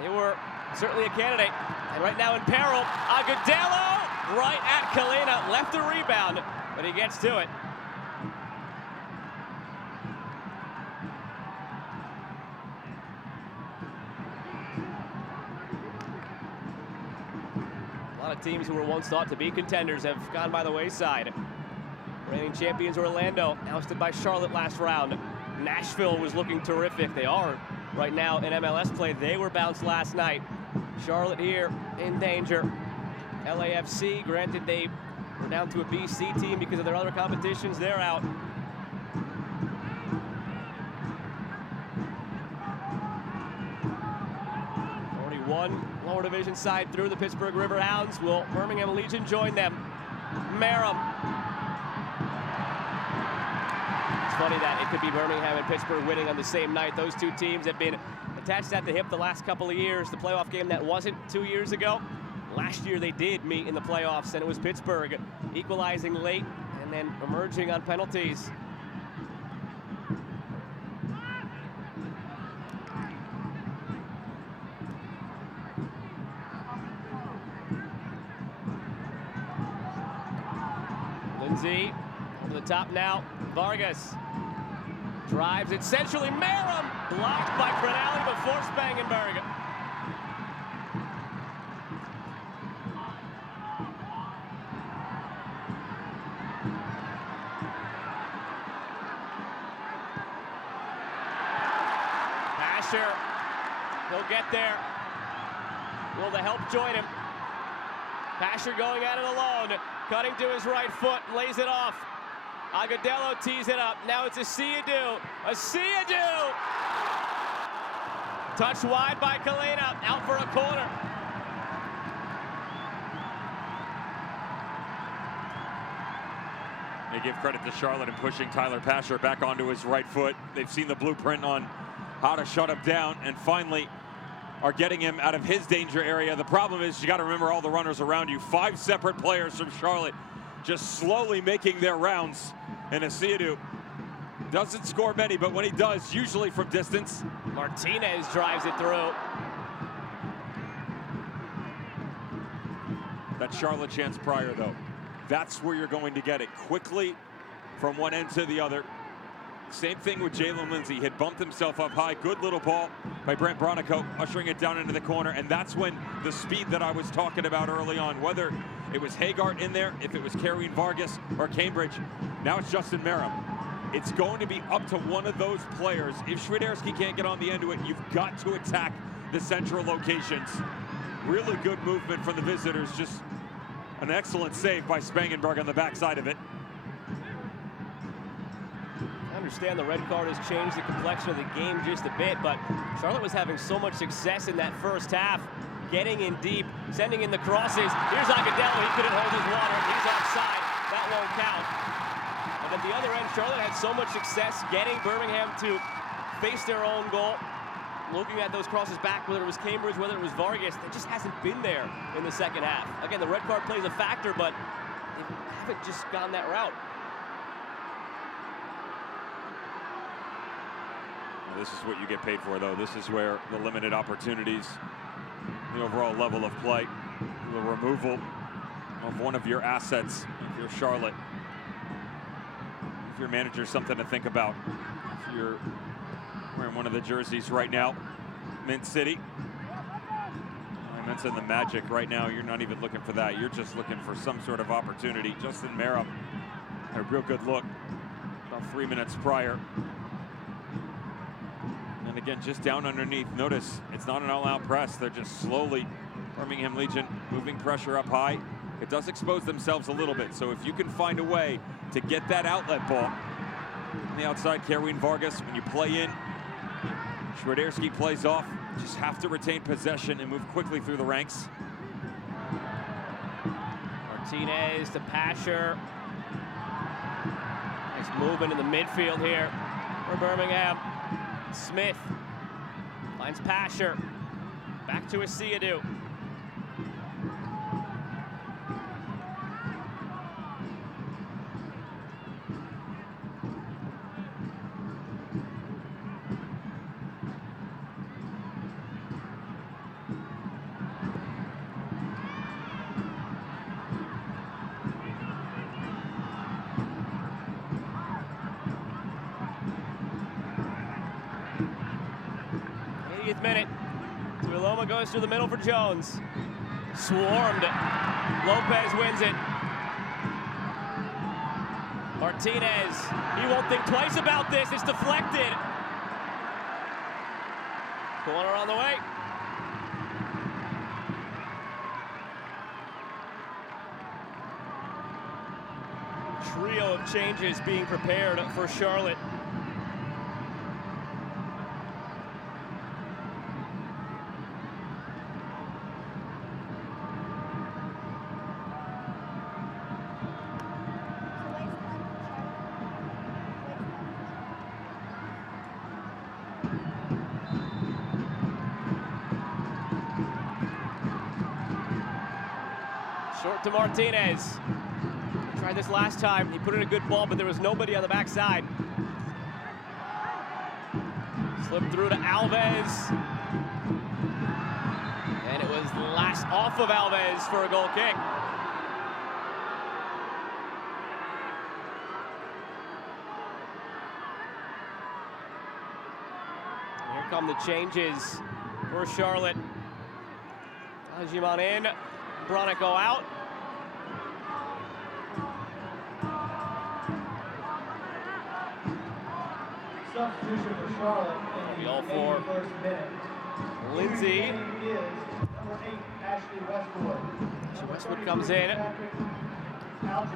They were certainly a candidate, and right now in peril. Agudelo right at Kalina, left the rebound, but he gets to it. A lot of teams who were once thought to be contenders have gone by the wayside. Reigning champions Orlando, ousted by Charlotte last round. Nashville was looking terrific. They are right now in MLS play. They were bounced last night. Charlotte here in danger. LAFC, granted they were down to a BC team because of their other competitions. They're out. lower division side through the Pittsburgh River Hounds. Will Birmingham Legion join them? Merrim. It's funny that it could be Birmingham and Pittsburgh winning on the same night. Those two teams have been attached at the hip the last couple of years. The playoff game that wasn't 2 years ago. Last year they did meet in the playoffs, and it was Pittsburgh equalizing late and then emerging on penalties. Lindsay over the top now. Vargas drives it centrally. Merrim blocked by Crenali before Spangenberg. Asher, he'll get there. Will the help join him? Pasher going at it alone, cutting to his right foot, lays it off. Agudelo tees it up. Now it's a Siadu. A Siadu! Touched wide by Kalena, out for a corner. They give credit to Charlotte in pushing Tyler Pasher back onto his right foot. They've seen the blueprint on how to shut him down, and finally are getting him out of his danger area. The problem is you got to remember all the runners around you. 5 separate players from Charlotte just slowly making their rounds. And Asiadu doesn't score many, but when he does, usually from distance. Martinez drives it through. That Charlotte chance prior, though, that's where you're going to get it quickly from one end to the other. Same thing with Jalen Lindsay. He had bumped himself up high. Good little ball by Brent Bronico, ushering it down into the corner. And that's when the speed that I was talking about early on, whether it was Hagart in there, if it was Karine Vargas or Cambridge, now it's Justin Merrim. It's going to be up to one of those players. If Świderski can't get on the end of it, you've got to attack the central locations. Really good movement from the visitors. Just an excellent save by Spangenberg on the backside of it. I understand the red card has changed the complexion of the game just a bit, but Charlotte was having so much success in that first half, getting in deep, sending in the crosses. Here's Agudelo. He couldn't hold his water. He's offside. That won't count. And at the other end, Charlotte had so much success getting Birmingham to face their own goal. Looking at those crosses back, whether it was Cambridge, whether it was Vargas, that just hasn't been there in the second half. Again, the red card plays a factor, but they haven't just gone that route. This is what you get paid for, though. This is where the limited opportunities, the overall level of play, the removal of one of your assets, if you're Charlotte, if your manager's something to think about. If you're wearing one of the jerseys right now, Mint City. I mentioned the Magic right now. You're not even looking for that. You're just looking for some sort of opportunity. Justin Merrim had a real good look about 3 minutes prior. And again, just down underneath. Notice it's not an all-out press. They're just slowly, Birmingham Legion, moving pressure up high. It does expose themselves a little bit. So if you can find a way to get that outlet ball on the outside, Karine Vargas, when you play in, Świderski plays off. Just have to retain possession and move quickly through the ranks. Martinez to Pasher. Nice movement in the midfield here for Birmingham. Smith finds Pasher. Back to Asiadu. Minute. Tuiloma goes through the middle for Jones. Swarmed. Lopez wins it. Martinez. He won't think twice about this. It's deflected. Corner on the way. Trio of changes being prepared for Charlotte. Short to Martinez. Tried this last time. He put in a good ball, but there was nobody on the backside. Slipped through to Alves. And it was last off of Alves for a goal kick. Here come the changes for Charlotte. Ajimon in, Bronico out. Substitution for Charlotte. All for Lindsay. Number 8, Ashley Westwood. Westwood comes in. Number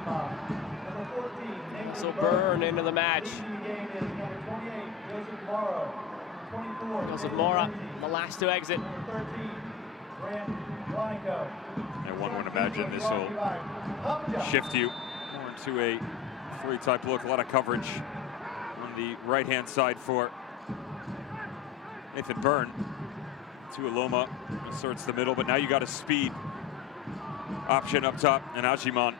14, So Byrne into the match. Joseph Mora, the last to exit. And one would imagine this will shift you more into a free type look. A lot of coverage on the right-hand side for Nathan Byrne. Tuiloma asserts the middle, but now you got a speed option up top, and Ajimon.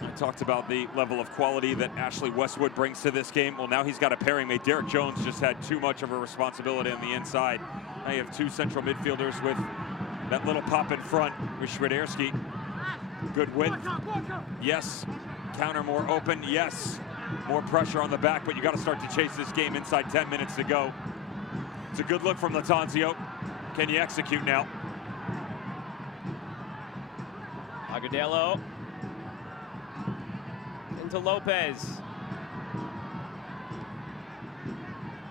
I talked about the level of quality that Ashley Westwood brings to this game. Well, now he's got a pairing mate. Derek Jones just had too much of a responsibility on the inside. Now you have two central midfielders with that little pop in front with Schwiderski. Good width. Yes. Counter more open. Yes. More pressure on the back, but you got to start to chase this game inside 10 minutes to go. It's a good look from Latanzio. Can you execute now? Agudelo into Lopez.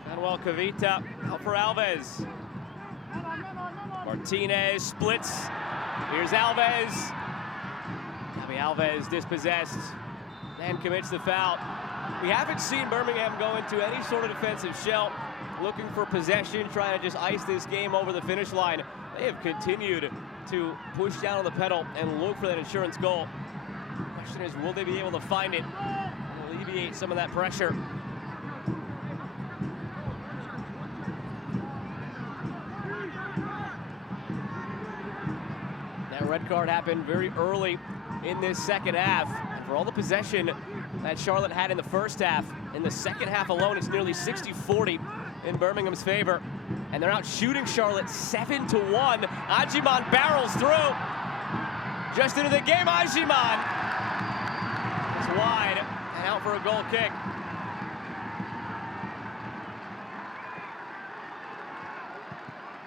Manuel Cavita out for Alves. Martinez splits. Here's Alves. Gabby Alves dispossessed and commits the foul. We haven't seen Birmingham go into any sort of defensive shell, looking for possession, trying to just ice this game over the finish line. They have continued to push down on the pedal and look for that insurance goal. The question is, will they be able to find it and alleviate some of that pressure? That red card happened very early in this second half. And for all the possession that Charlotte had in the first half, in the second half alone, it's nearly 60-40 in Birmingham's favor. And they're out shooting Charlotte 7-1. Ajimon barrels through. Just into the game, Ajimon is wide and out for a goal kick.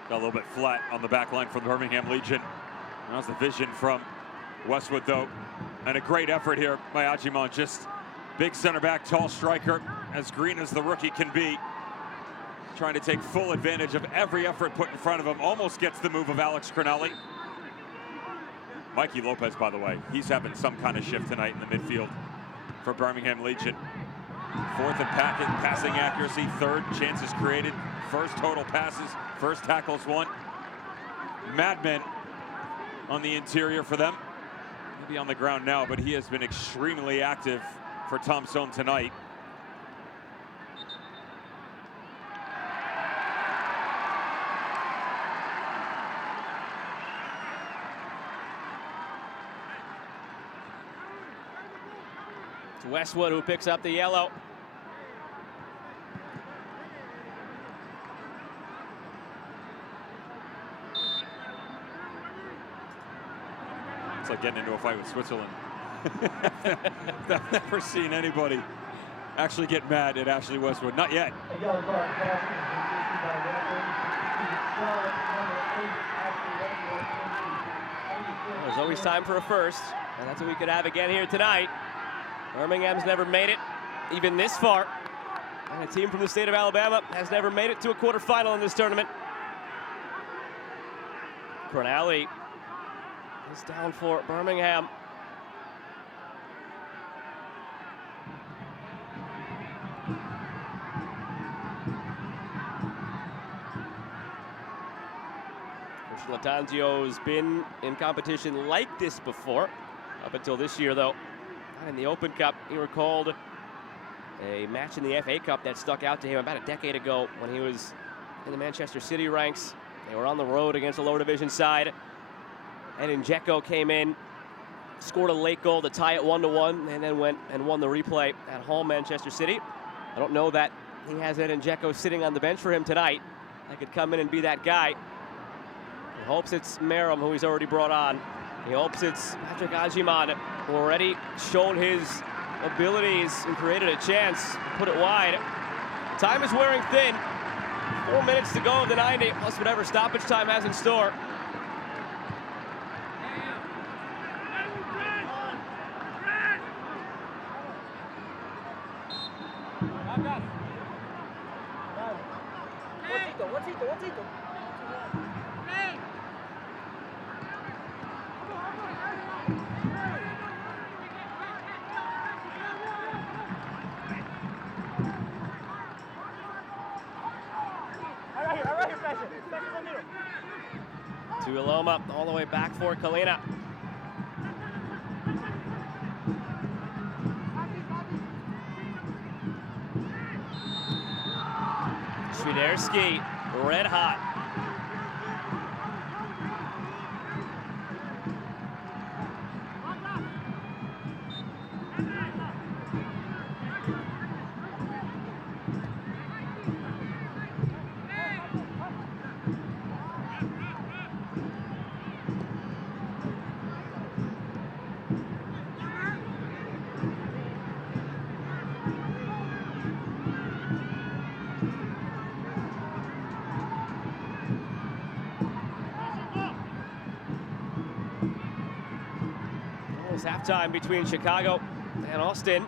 Got a little bit flat on the back line for the Birmingham Legion. That was the vision from Westwood, though. And a great effort here by Ajimon. Just big center back, tall striker, as green as the rookie can be. Trying to take full advantage of every effort put in front of him. Almost gets the move of Alex Cronelli. Mikey Lopez, by the way, he's having some kind of shift tonight in the midfield for Birmingham Legion. Fourth in passing accuracy, third chances created, first total passes, first tackles won. Madmen on the interior for them. Maybe on the ground now, but he has been extremely active for Tom Sohn tonight. It's Westwood who picks up the yellow. It's like getting into a fight with Switzerland. I've never seen anybody actually get mad at Ashley Westwood. Not yet. There's always time for a first, and that's what we could have again here tonight. Birmingham's never made it even this far, and a team from the state of Alabama has never made it to a quarterfinal in this tournament. Cronelli is down for Birmingham. Latanzio's been in competition like this before, up until this year, though. Not in the Open Cup. He recalled a match in the FA Cup that stuck out to him about a decade ago when he was in the Manchester City ranks. They were on the road against a lower division side. And Njeko came in scored a late goal to tie it 1-1, and then went and won the replay at home, Manchester City. I don't know that he has Edin Dzeko sitting on the bench for him tonight. I could come in and be that guy. He hopes it's Meram, who he's already brought on. He hopes it's Patrick Agyemang, who already showed his abilities and created a chance to put it wide. Time is wearing thin. 4 minutes to go of the 90, plus whatever stoppage time has in store. Tuiloma all the way back for Kalina. Świderski, red hot. It's halftime between Chicago and Austin.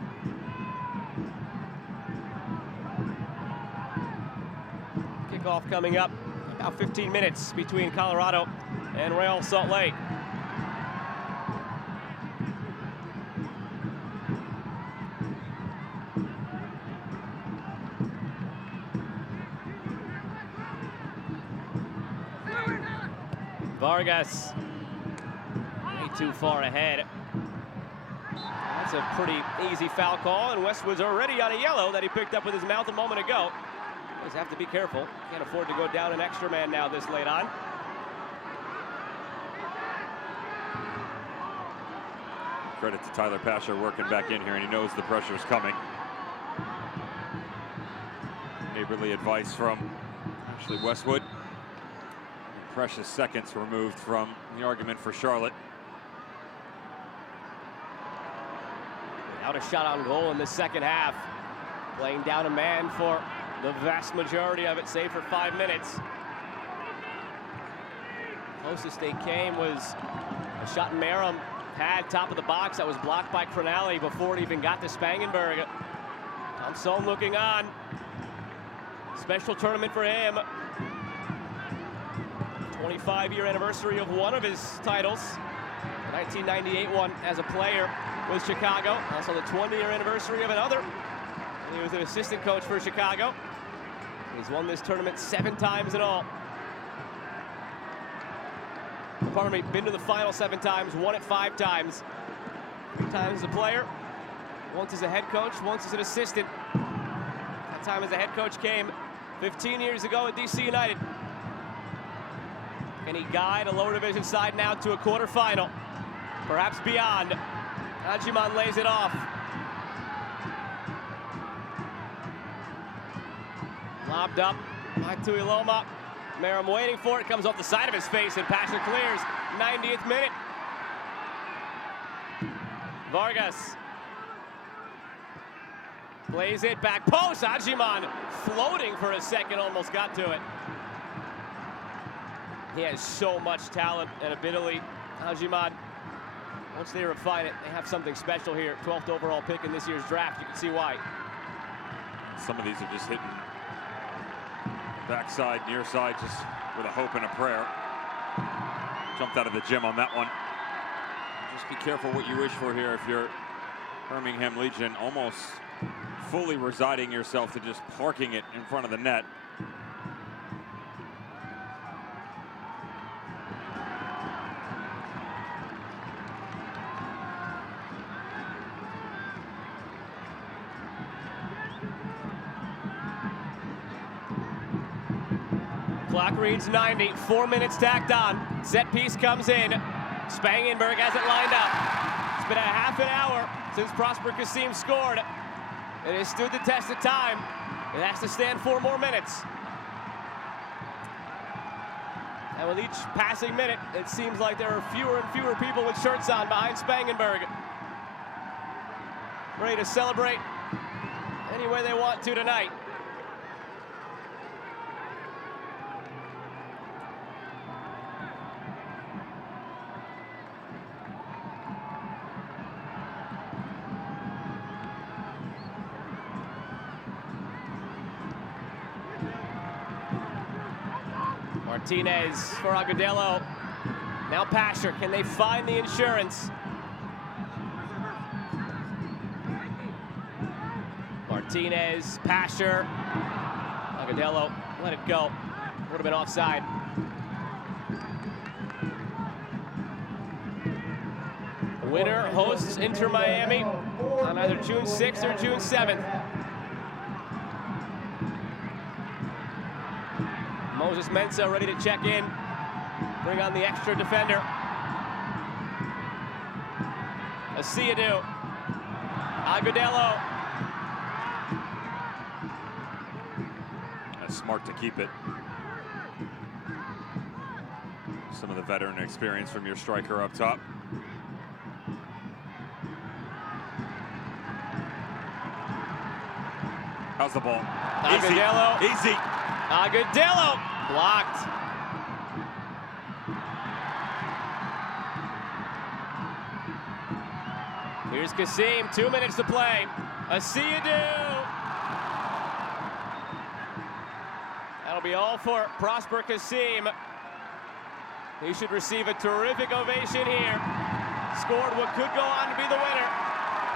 Kickoff coming up, about 15 minutes between Colorado and Real Salt Lake. Vargas, way too far ahead. That's a pretty easy foul call, and Westwood's already on a yellow that he picked up with his mouth a moment ago. Just have to be careful. Can't afford to go down an extra man now this late on. Credit to Tyler Pasher working back in here, and he knows the pressure is coming. Neighborly advice from Ashley Westwood. Precious seconds removed from the argument for Charlotte. Without a shot on goal in the second half. Playing down a man for the vast majority of it, save for 5 minutes. Closest they came was a shot Meram had top of the box that was blocked by Cronali before it even got to Spangenberg. Thompson looking on. Special tournament for him. 25-year anniversary of one of his titles. The 1998 one as a player with Chicago. Also the 20-year anniversary of another. He was an assistant coach for Chicago. He's won this tournament 7 times in all. Pardon me, been to the final 7 times, won it 5 times. 3 times as a player, once as a head coach, once as an assistant. That time as a head coach came 15 years ago at DC United. Can he guide a lower division side now to a quarterfinal? Perhaps beyond. Agyemang lays it off. Lobbed up by Tuiloma. Meram waiting for it, comes off the side of his face, and Pasher clears. 90th minute. Vargas plays it back post. Agyemang floating for a second, almost got to it. He has so much talent and ability. Agyemang, once they refine it, they have something special here. 12th overall pick in this year's draft. You can see why. Some of these are just hitting backside, near side, just with a hope and a prayer. Jumped out of the gym on that one. Just be careful what you wish for here if you're Birmingham Legion, almost fully resigning yourself to just parking it in front of the net. Clock reads 90, 4 minutes tacked on. Set piece comes in. Spangenberg has it lined up. since Prosper Kasim scored. It has stood the test of time. It has to stand 4 more minutes. And with each passing minute, it seems like there are fewer and fewer people with shirts on behind Spangenberg, ready to celebrate any way they want to tonight. Martinez for Agudelo. Now Pasher, can they find the insurance? Martinez, Pasher, Agudelo, let it go. Would have been offside. Winner hosts Inter Miami on either June 6th or June 7th. Moses Mensah ready to check in. Bring on the extra defender. Asiadu. Agudelo. That's smart to keep it. Some of the veteran experience from your striker up top. How's the ball? Agudelo. Easy. Agudelo. Blocked. Here's Kasim, 2 minutes to play. Asiadu. That'll be all for Prosper Kasim. He should receive a terrific ovation here. Scored what could go on to be the winner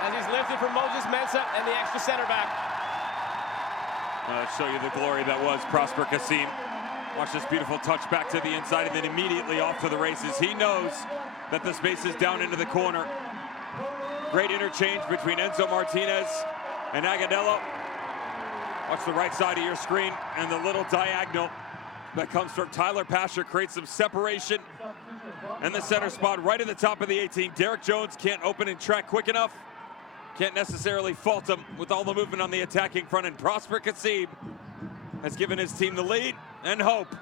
as he's lifted from Moses Mensah and the extra center back. Show you the glory that was Prosper Kasim. Watch this beautiful touch back to the inside and then immediately off to the races. He knows that the space is down into the corner. Great interchange between Enzo Martinez and Agudelo. Watch the right side of your screen and the little diagonal that comes from Tyler Pasher creates some separation. And the center spot right at the top of the 18. Derek Jones can't open and track quick enough. Can't necessarily fault him with all the movement on the attacking front. And Prosper Kasim has given his team the lead and hope.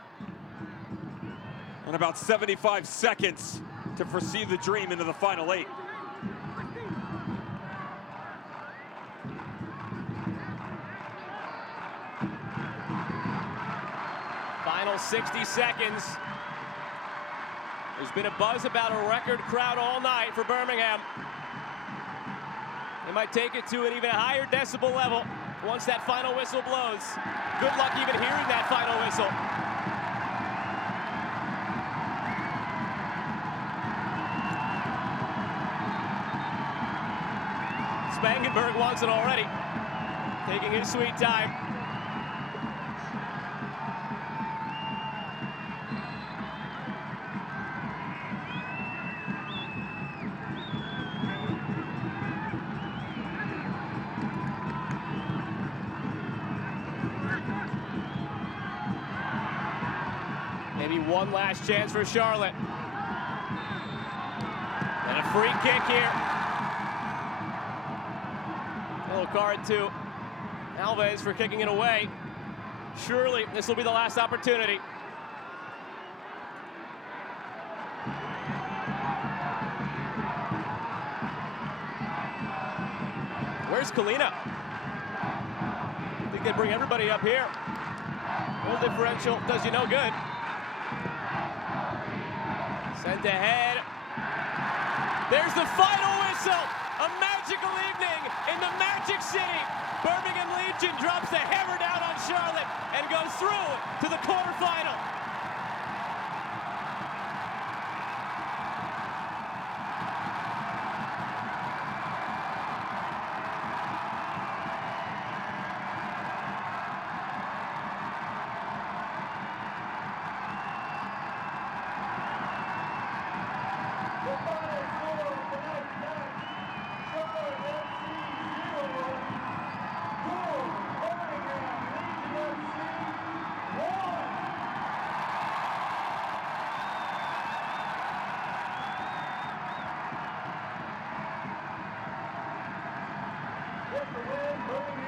And about 75 seconds to foresee the dream into the final 8. Final 60 seconds. There's been a buzz about a record crowd all night for Birmingham. They might take it to an even higher decibel level once that final whistle blows. Good luck even hearing that final whistle. Spangenberg wants it already, taking his sweet time. Maybe one last chance for Charlotte. And a free kick here. Yellow card to Alves for kicking it away. Surely this will be the last opportunity. Where's Kalina? I think they bring everybody up here. Goal differential does you no good. Sent ahead. There's the final whistle. A magical evening in the Magic City. Birmingham Legion drops the hammer down on Charlotte and goes through to the quarterfinal.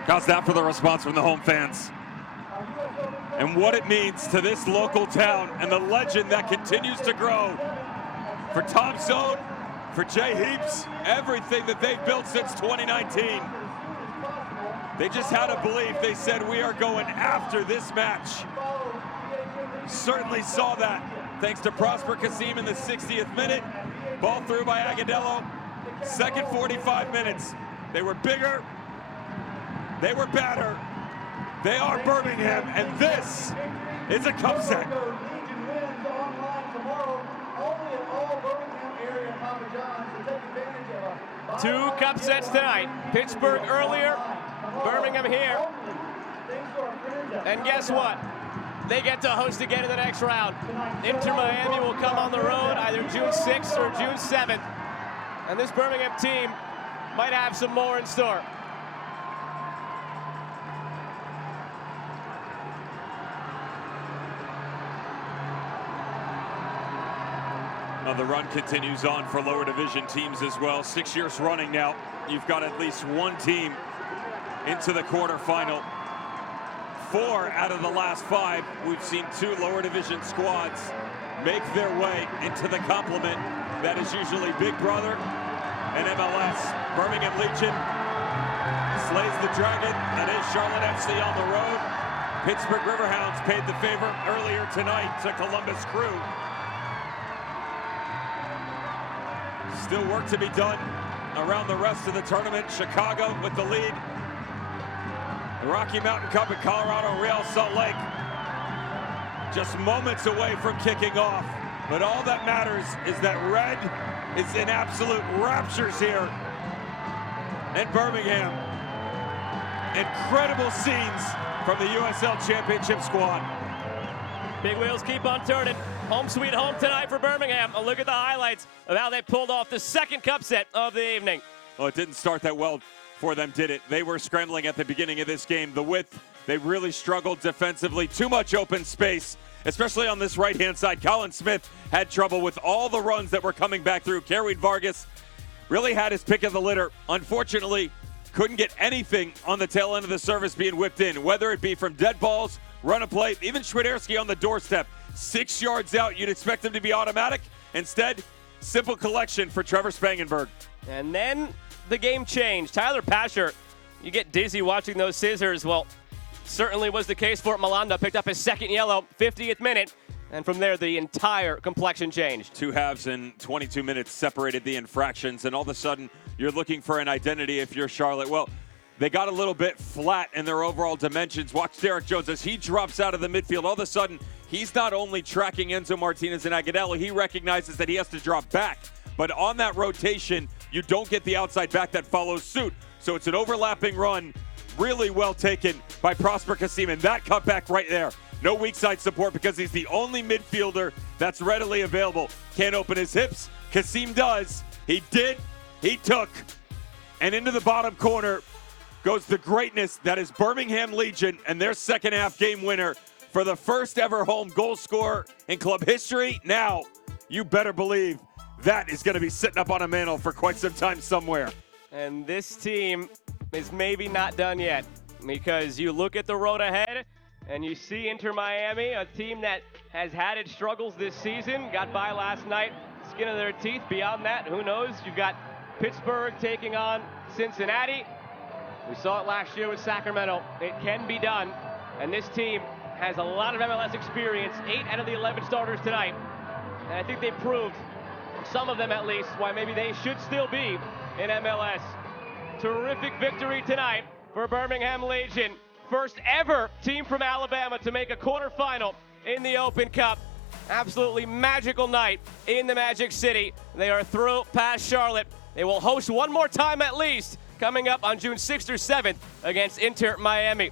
How's that for the response from the home fans? And what it means to this local town and the legend that continues to grow. For Tom Zone, for Jay Heaps, everything that they've built since 2019. They just had a belief. They said, we are going after this match. Certainly saw that thanks to Prosper Kasim in the 60th minute. Ball through by Agudelo. Second 45 minutes. They were bigger. They were better. They are Birmingham, and this is a cup set. Two cup sets tonight. Pittsburgh earlier, Birmingham here. And guess what? They get to host again in the next round. Inter Miami will come on the road either June 6th or June 7th. And this Birmingham team might have some more in store. Well, the run continues on for lower division teams as well. 6 years running now, you've got at least one team into the quarterfinal. 4 out of the last 5, we've seen 2 lower division squads make their way into the complement that is usually Big Brother and MLS. Birmingham Legion slays the dragon that is Charlotte FC on the road. Pittsburgh Riverhounds paid the favor earlier tonight to Columbus Crew. Still work to be done around the rest of the tournament. Chicago with the lead. The Rocky Mountain Cup in Colorado, Real Salt Lake. Just moments away from kicking off. But all that matters is that Red is in absolute raptures here in Birmingham. Incredible scenes from the USL Championship squad. Big wheels keep on turning. Home sweet home tonight for Birmingham. A look at the highlights of how they pulled off the second cup set of the evening. Well, it didn't start that well for them, did it? They were scrambling at the beginning of this game. The width, they really struggled defensively. Too much open space, especially on this right-hand side. Colin Smith had trouble with all the runs that were coming back through. Kerwin Vargas really had his pick of the litter. Unfortunately, couldn't get anything on the tail end of the service being whipped in, whether it be from dead balls, run a play, even Schwiderski on the doorstep. 6 yards out, you'd expect him to be automatic. Instead, simple collection for Trevor Spangenberg. And then the game changed. Tyler Pasher, you get dizzy watching those scissors. Well, certainly was the case for Malanda. Picked up his second yellow, 50th minute. And from there, the entire complexion changed. 2 halves in 22 minutes separated the infractions. And all of a sudden, you're looking for an identity if you're Charlotte. Well, they got a little bit flat in their overall dimensions. Watch Derek Jones as he drops out of the midfield. All of a sudden, he's not only tracking Enzo Martinez and Agudelo, he recognizes that he has to drop back. But on that rotation, you don't get the outside back that follows suit. So it's an overlapping run, really well taken by Prosper Kasim. And that cutback right there, no weak side support because he's the only midfielder that's readily available. Can't open his hips. Kasim does. He did. He took. And into the bottom corner goes the greatness that is Birmingham Legion and their second half game winner for the first ever home goal scorer in club history. Now, you better believe that is going to be sitting up on a mantle for quite some time somewhere. And this team is maybe not done yet, because you look at the road ahead and you see Inter Miami, a team that has had its struggles this season, got by last night, skin of their teeth. Beyond that, who knows? You've got Pittsburgh taking on Cincinnati. We saw it last year with Sacramento. It can be done, and this team has a lot of MLS experience, 8 out of the 11 starters tonight. And I think they proved, some of them at least, why maybe they should still be in MLS. Terrific victory tonight for Birmingham Legion. First ever team from Alabama to make a quarterfinal in the Open Cup. Absolutely magical night in the Magic City. They are through past Charlotte. They will host one more time at least, coming up on June 6th or 7th against Inter Miami.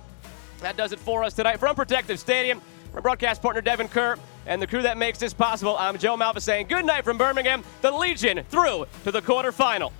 That does it for us tonight from Protective Stadium. My broadcast partner Devin Kerr and the crew that makes this possible, I'm Joe Malva saying good night from Birmingham. The Legion through to the quarterfinal.